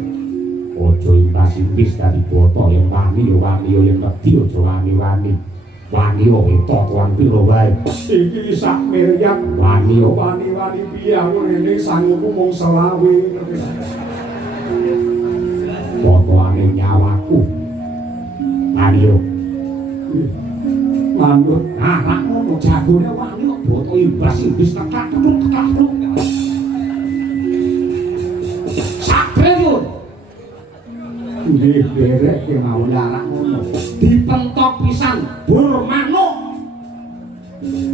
aja impasimis dadi boto yang wani yang wedi aja wani-wani wani totoan piro wae iki 1 miliar wani piye aku rene sanggup mung 20 totoane nyawaku wani manut anak ngono jagone wani kok boto ibas tekak sak triliun nggih derek kemawon anak ngono dipentok pisan bur manuk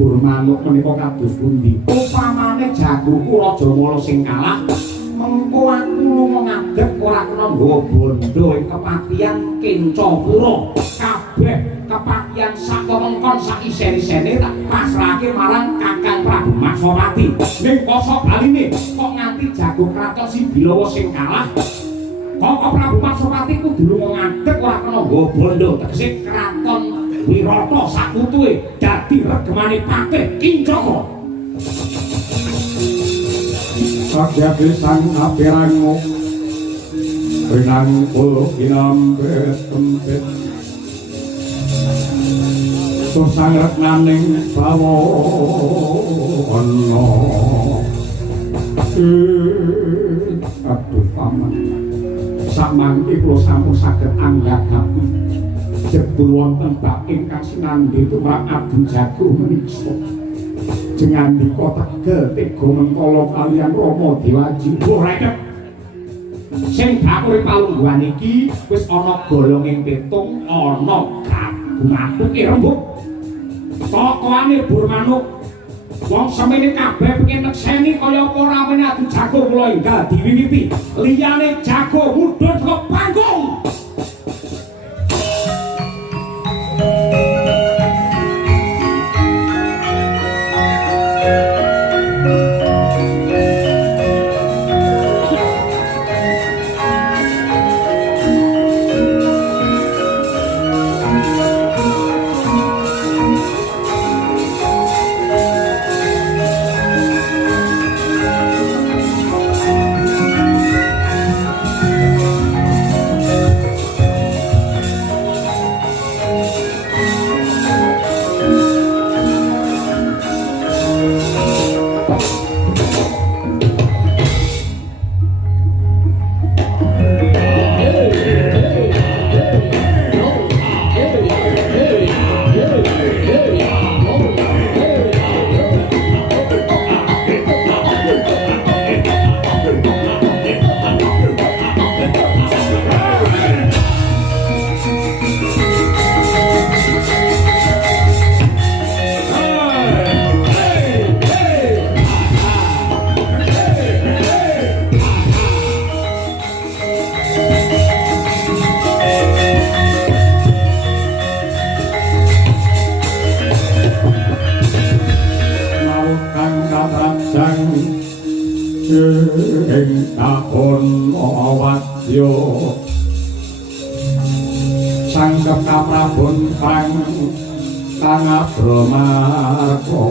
Burmanuk menika kados pundi? Upamane jagoku Raja Mala sing kalah, mengko aku lunga ngadeg ora kena nggawa bondo ing kepatihan Kencapura. Kabeh kepatihan sak wewengkon sak isen-isene tak pasrahke marang Kakang Prabu Maksawati. Ning kosok baline kok nganti jago kraton Sibilawa sing kalah. Kok Prabu Maksawati kudu lunga ngadeg ora kena nggawa bondo, tegese kraton Wirata sakutuhe dadi regemane Patih Kincaka. Sakyati sang apiranmu Rinangkul kinambet tempit Susang retnaning bawana Aduh paman samangke kula sampun saged anggagaken jebul wonten bab ingkang sinambi tumrap Ageng Jago menika jengandika tegel tega mentala kaliyan Rama Dewaji. Ora sing bakure palungguhan iki wis ana golonging petung, ana gabungatuke rembug. Tokoane Burmanuk wong semene kabeh pengen nekseni kaya apa ramene Ageng Jago kula enggal diwiwiti. Liyane Jago mudhun saka panggung. Sangkep kaprabon pang tangap Bromakota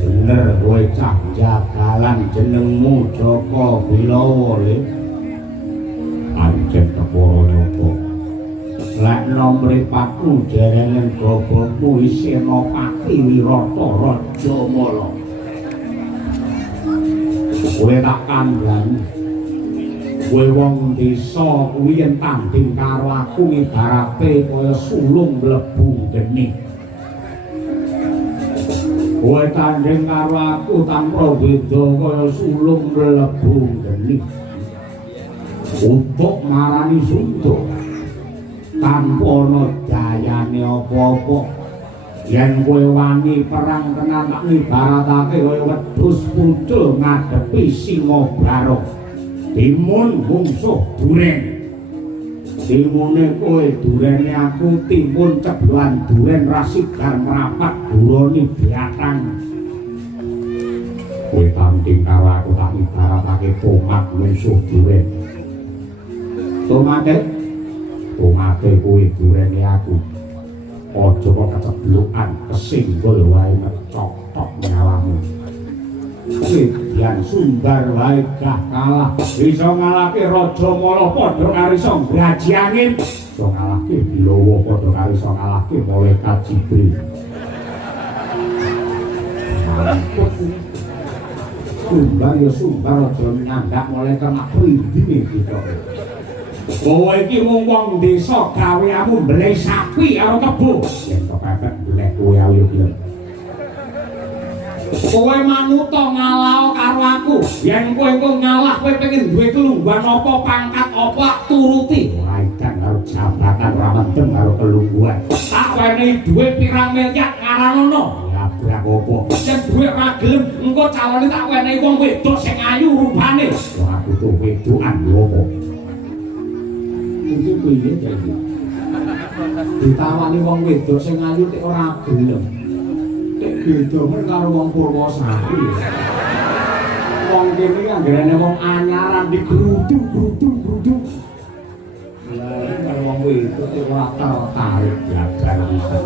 bener kowe cah jagalan jenengmu Joko Bilawa le pancen keporo nyoba lek nomripatku jerenen gobokmu isih Senopati Wirata Raja Mala. Kowe tak kandhani. Kowe wong desa kuwi yen tanding karo aku ibarate kaya sulung mlebu geni. Kowe tanding karo aku tanpa beda kaya sulung mlebu geni. Untuk marani suntuk tanpa ana dayane apa-apa. Yen kowe wani perang tenan tak ibaratake kaya wedhus pucul ngadepi singa barong. Timun mungsuh duren. Timune kowe durene aku, timun cebloan duren rasigar merapat durone biatang. Kowe tanding karo aku tak ibaratake tomat mungsuh duren. Tomate kowe durene aku. Aja kok keceblokan kesinggol wae mecotok nyawamu. Yan Sumbar wae gak kalah bisa ngalahke Raja Mala padha karo iso graji angin. Iso ngalahke Bilawa padha karo iso ngalahke Malaikat Jibril. Sumbar ya Sumbar aja nyandak malaikat nak prindine kita. Kowe iki mung wong desa gaweanmu mbeleh sapi karo kebo. Yen kepepet golek kowe ayo gelem. Kowe manuta ngalah karo aku. Yen kowe engko ngalah kowe pengen duwe kelungguhan apa pangkat apa turuti. Ora ikan karo jabatan ora mendem karo kelungguhan. Tak wenehi duwe pirang miliar ngaranono. Ya brak apa? Yen duwe ora gelem engko calone tak wenehi wong wedok sing ayu rupane. Wah aku tuh wedokan lho apa? Iki piye iki? Ditawani wong wedok sing ayu tek ora gelem. Tek gedomen karo wong Purwosari. Wong kene anggarane wong anyaran digrudu. Lah karo wong wedok tek ora tertarik belajar bisa.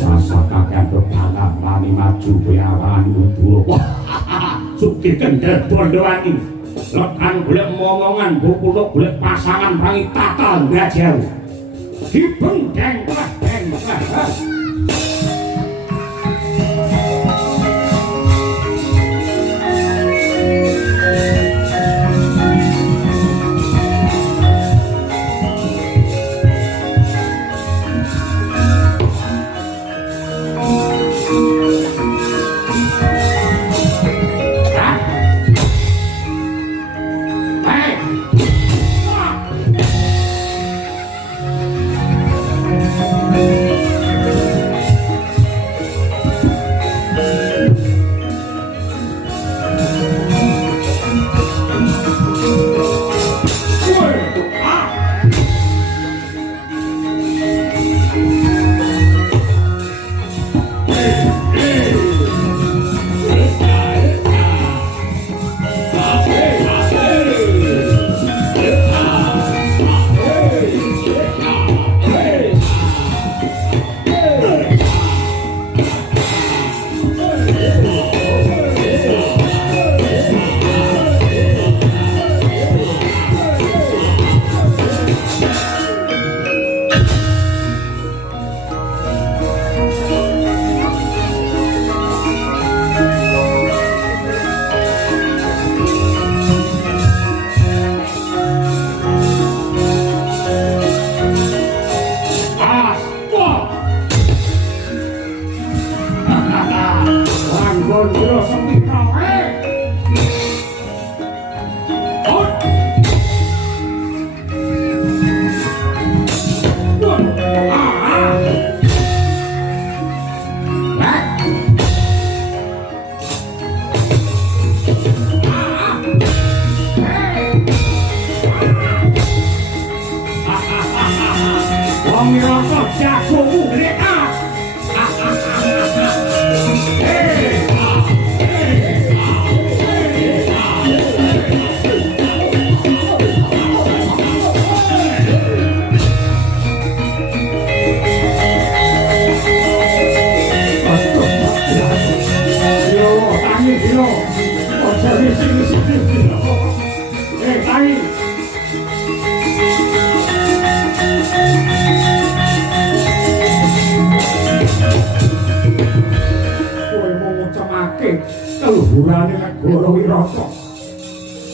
Rasa kakek berpanah mani maju beawan mundur. Sugih kendel bondowani. Lekan golek momongan, bupuluk golek pasangan pangi tata ngajau. Dibeng deng.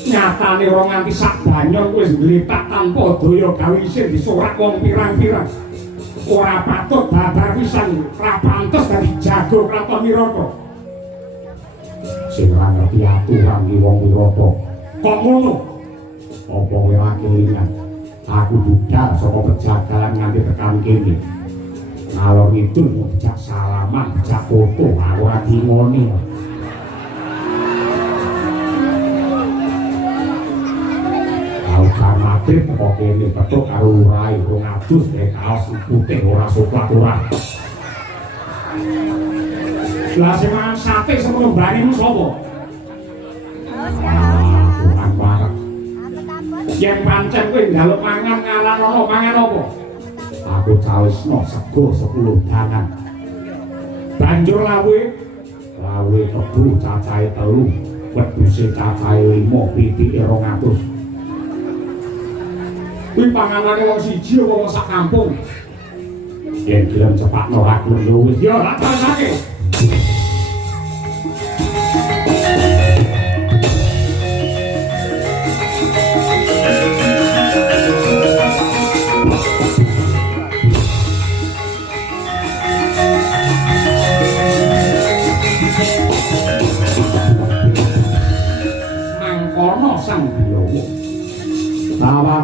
Nyatane ora nganti sak banyon wis nglipat tanpa daya gawe isih disorak wong pirang-pirang. Ora patut babar pisan, ora pantes dadi jago kraton Wirata. Sing ora ngerti aturan ki wong Wirata. Kok ngono? Apa kowe ora kelingan? Aku budal saka pejagalan nganti tekan kene. Ngalor ngidul becak salaman, becak foto, ora dingoni. Maghrib kok kene petuk karo urai 200 nek kaos putih ora soklat ora. Lah sing mangan sate semono mbane sapa? Kurang banget. Yen pancen kowe njaluk mangan ngalan ana mangan apa? Aku cawisno sego 10 dangan. Banjur lawe kebu cacahe 3, wedhuse cacahe 5, pitike 200. Kuwi panganane wong siji apa wong sak kampung. Yen gelem cepakno aku lho wis ya ora terusake.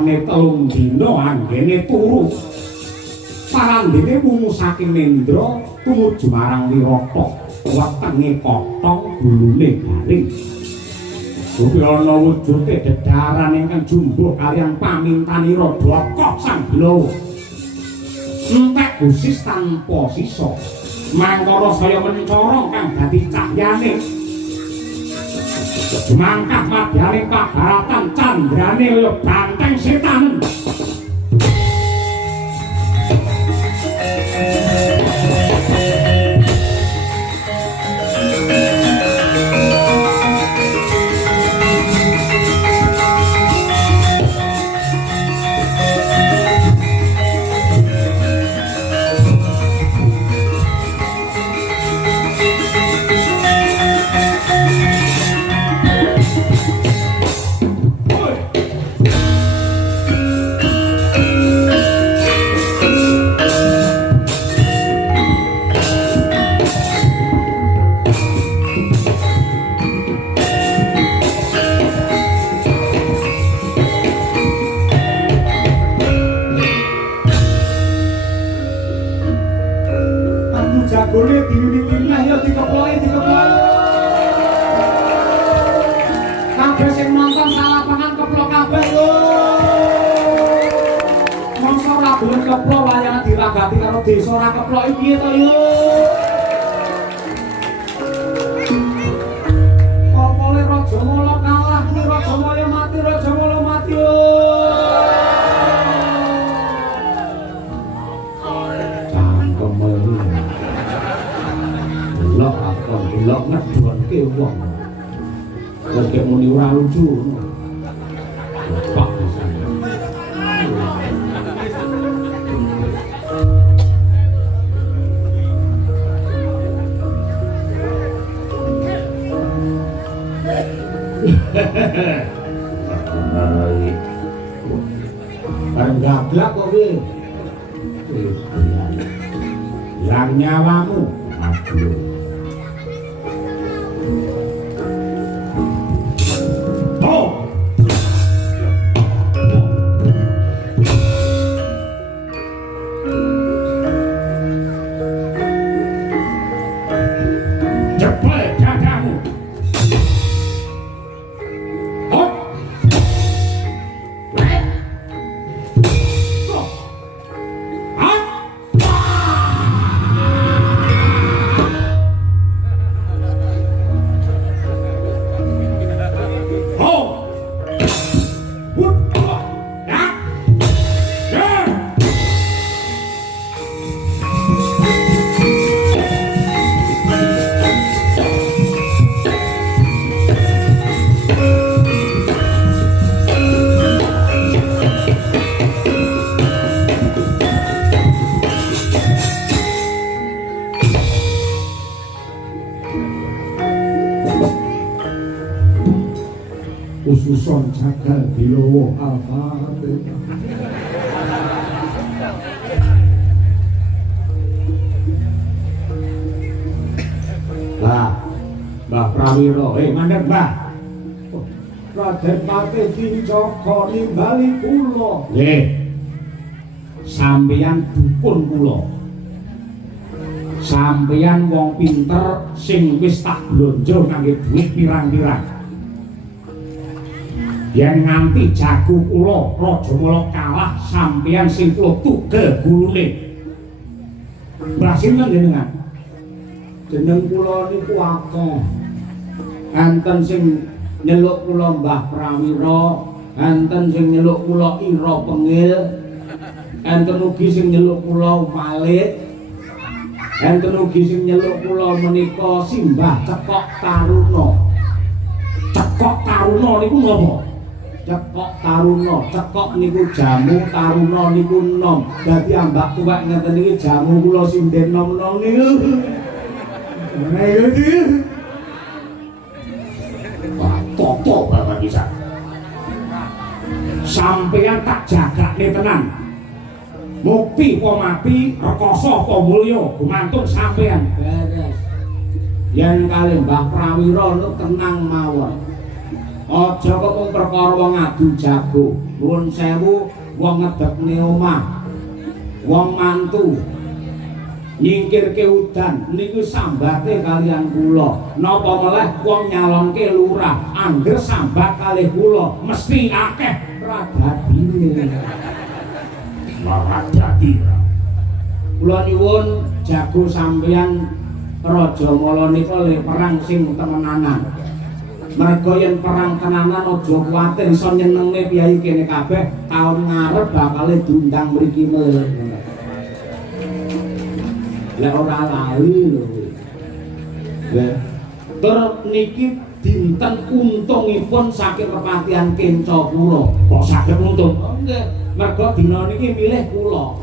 suwane telung dina anggene turu. Parandene wungu saking Nendra tumuju marang Wirata, wetenge kothong gulune garing. Ugi ana wujude dedharan ingkang jumbuh kaliyan pamintanira Dwaka Sang Bilawa. Entek gusis tanpa sisa. Mangkara saya mencara kang dadi cahyane. Mangkah madyaning pabaratan candrane kaya banteng setan. Jagone diwiwit-wiwit ya dikeploki. Kabeh sing nonton salah pangan keplok kabeh yo. Mongso ora gelem keplok wayang diragati karo desa ora keplok iki piye to yo. Kopole Raja Mala kalah, Raja Mala mati, Raja Mala mati yo. Lok apa lok ngedonke wong. Lek muni ora lucu. Pak pisan. Gablak kok kowe. Lang nyawamu. Aduh. Ususon Jagal Bilawa Al-Fatihah. Lah, Mbah Prawira, mandeg Mbah. Raden Patih Dicaka nimbali kula. Nggih. Sampeyan dukun kula. Sampeyan wong pinter sing wis tak blonjo kangge duit pirang-pirang. Yen nganti jago kula Raja Mala kalah sampeyan sing kula tugel gulune. Berhasil njenengan. Jeneng kula niku akeh. Enten sing nyeluk kula Mbah Prawira, enten sing nyeluk kula Ira Pengil, enten ugi sing nyeluk kula Malik, enten ugi sing nyeluk kula menika Simbah Cekok Taruna. Cekok Taruna niku napa? Cekok Taruna, cekok niku jamu, taruna niku nom. Dadi ambak tuwek ngeten iki jamu kula sinden nom-nom niku. Ngene iki. Wah, toto Bapak bisa. Sampeyan tak jagakne tenan. Mukti apa mati, rekoso apa mulya, gumantung sampeyan. Beres. Yen kalih Mbah Prawira niku tenang mawon. Aja kok mung perkara wong adu jago. Nuwun sewu wong ngedekne omah. Wong mantu nyingkirke udan niku sambate kalian kula. Napa meleh wong nyalonke lurah angger sambat kalih kula mesti akeh radadine. Radadi. Kula nyuwun jago sampeyan Raja Mala nika le perang sing temenanan. Mergo yen perang tenanan aja kuwatir iso nyenengne piyai kene kabeh taun ngarep bakal diundang mriki meleh. Lek ora lali lho. Nggih. Tur niki dinten untungipun saking kepatihan Kencapura. Kok saged untung? Nggih, mergo dina niki milih kula.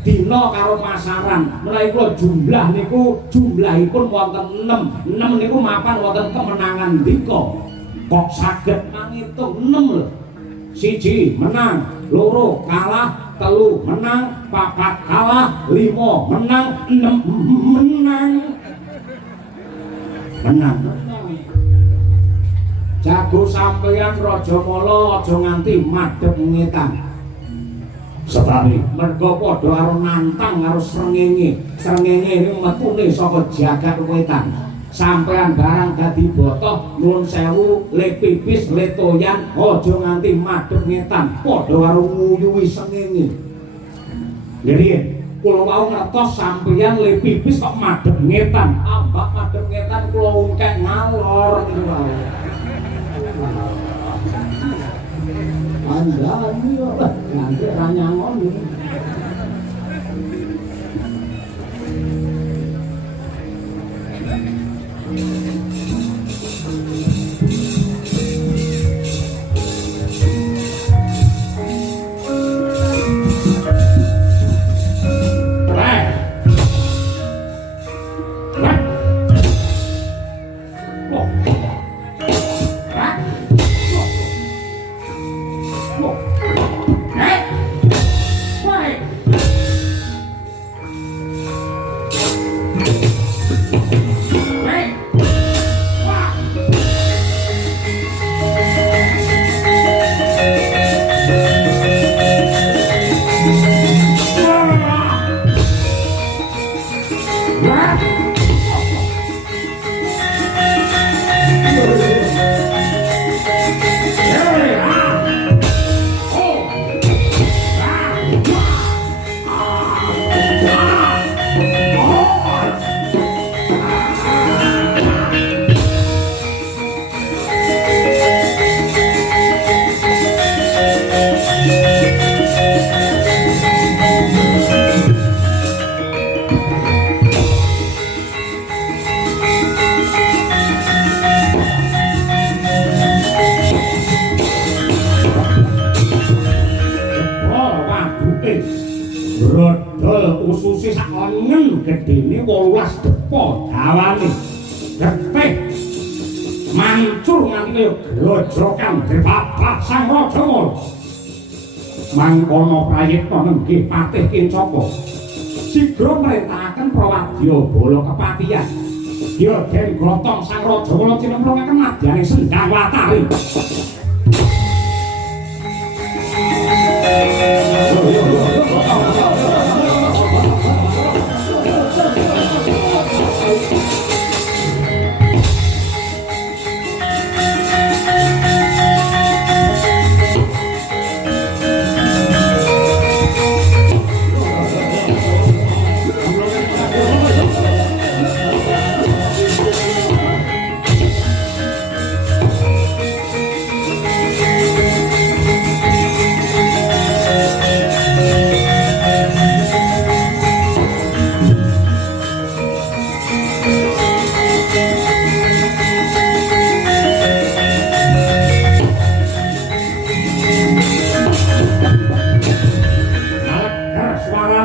Dina karo pasaran. Menawi kula jumlah niku jumlahipun wonten 6. 6 niku mapan wonten kemenangan ndika. Kok saged ngitung 6 lho. 1 menang, 2 kalah, 3 menang, 4 kalah, 5 menang, 6 menang. Menang. Jago sampeyan Raja Mala aja nganti madhep ngetan. Setani Mergo padha karo nantang karo srengenge. Srengenge niku metune saka jagat wetan. Sampeyan barang dadi botoh nuwun sewu le pipis le toyan aja nganti madhep ngetan padha karo nguyuhi srengenge. Nggih, kula wau ngertos sampeyan le pipis kok madhep ngetan. Ambak madhep ngetan kula ungkek ngalor niku wae. Andani yo nanti ra nyangon. Brodol ususe sak lengen gedene 18 depa dawane. Getih mancur nganti kaya grojokan debabak Sang Raja Mala. Mangkono prayitna nenggih Patih Kencapa. Sigra mrentahaken Prawadya Bala Kepatihan. Ya Den Gotong Sang Raja Mala cinemplungaken madyane Sendang Watari.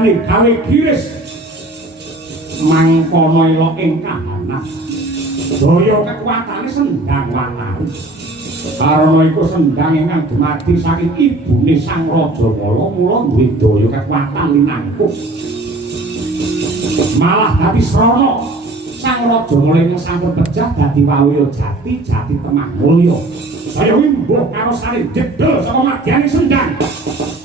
Gawe giris mangkono elok ing kahanan daya kekuatane Sendang Watari. Karana iku Sendang ingkang dumadi saking ibune Sang Raja Mala mula duwe daya kekuatan linangkung. Malah dadi srana Sang Raja Mala ingkang sampun pejah dadi Waluya Jati, Jati Temah Mulya. saya wimbo karo sari jedel saka madyane sendang. Apa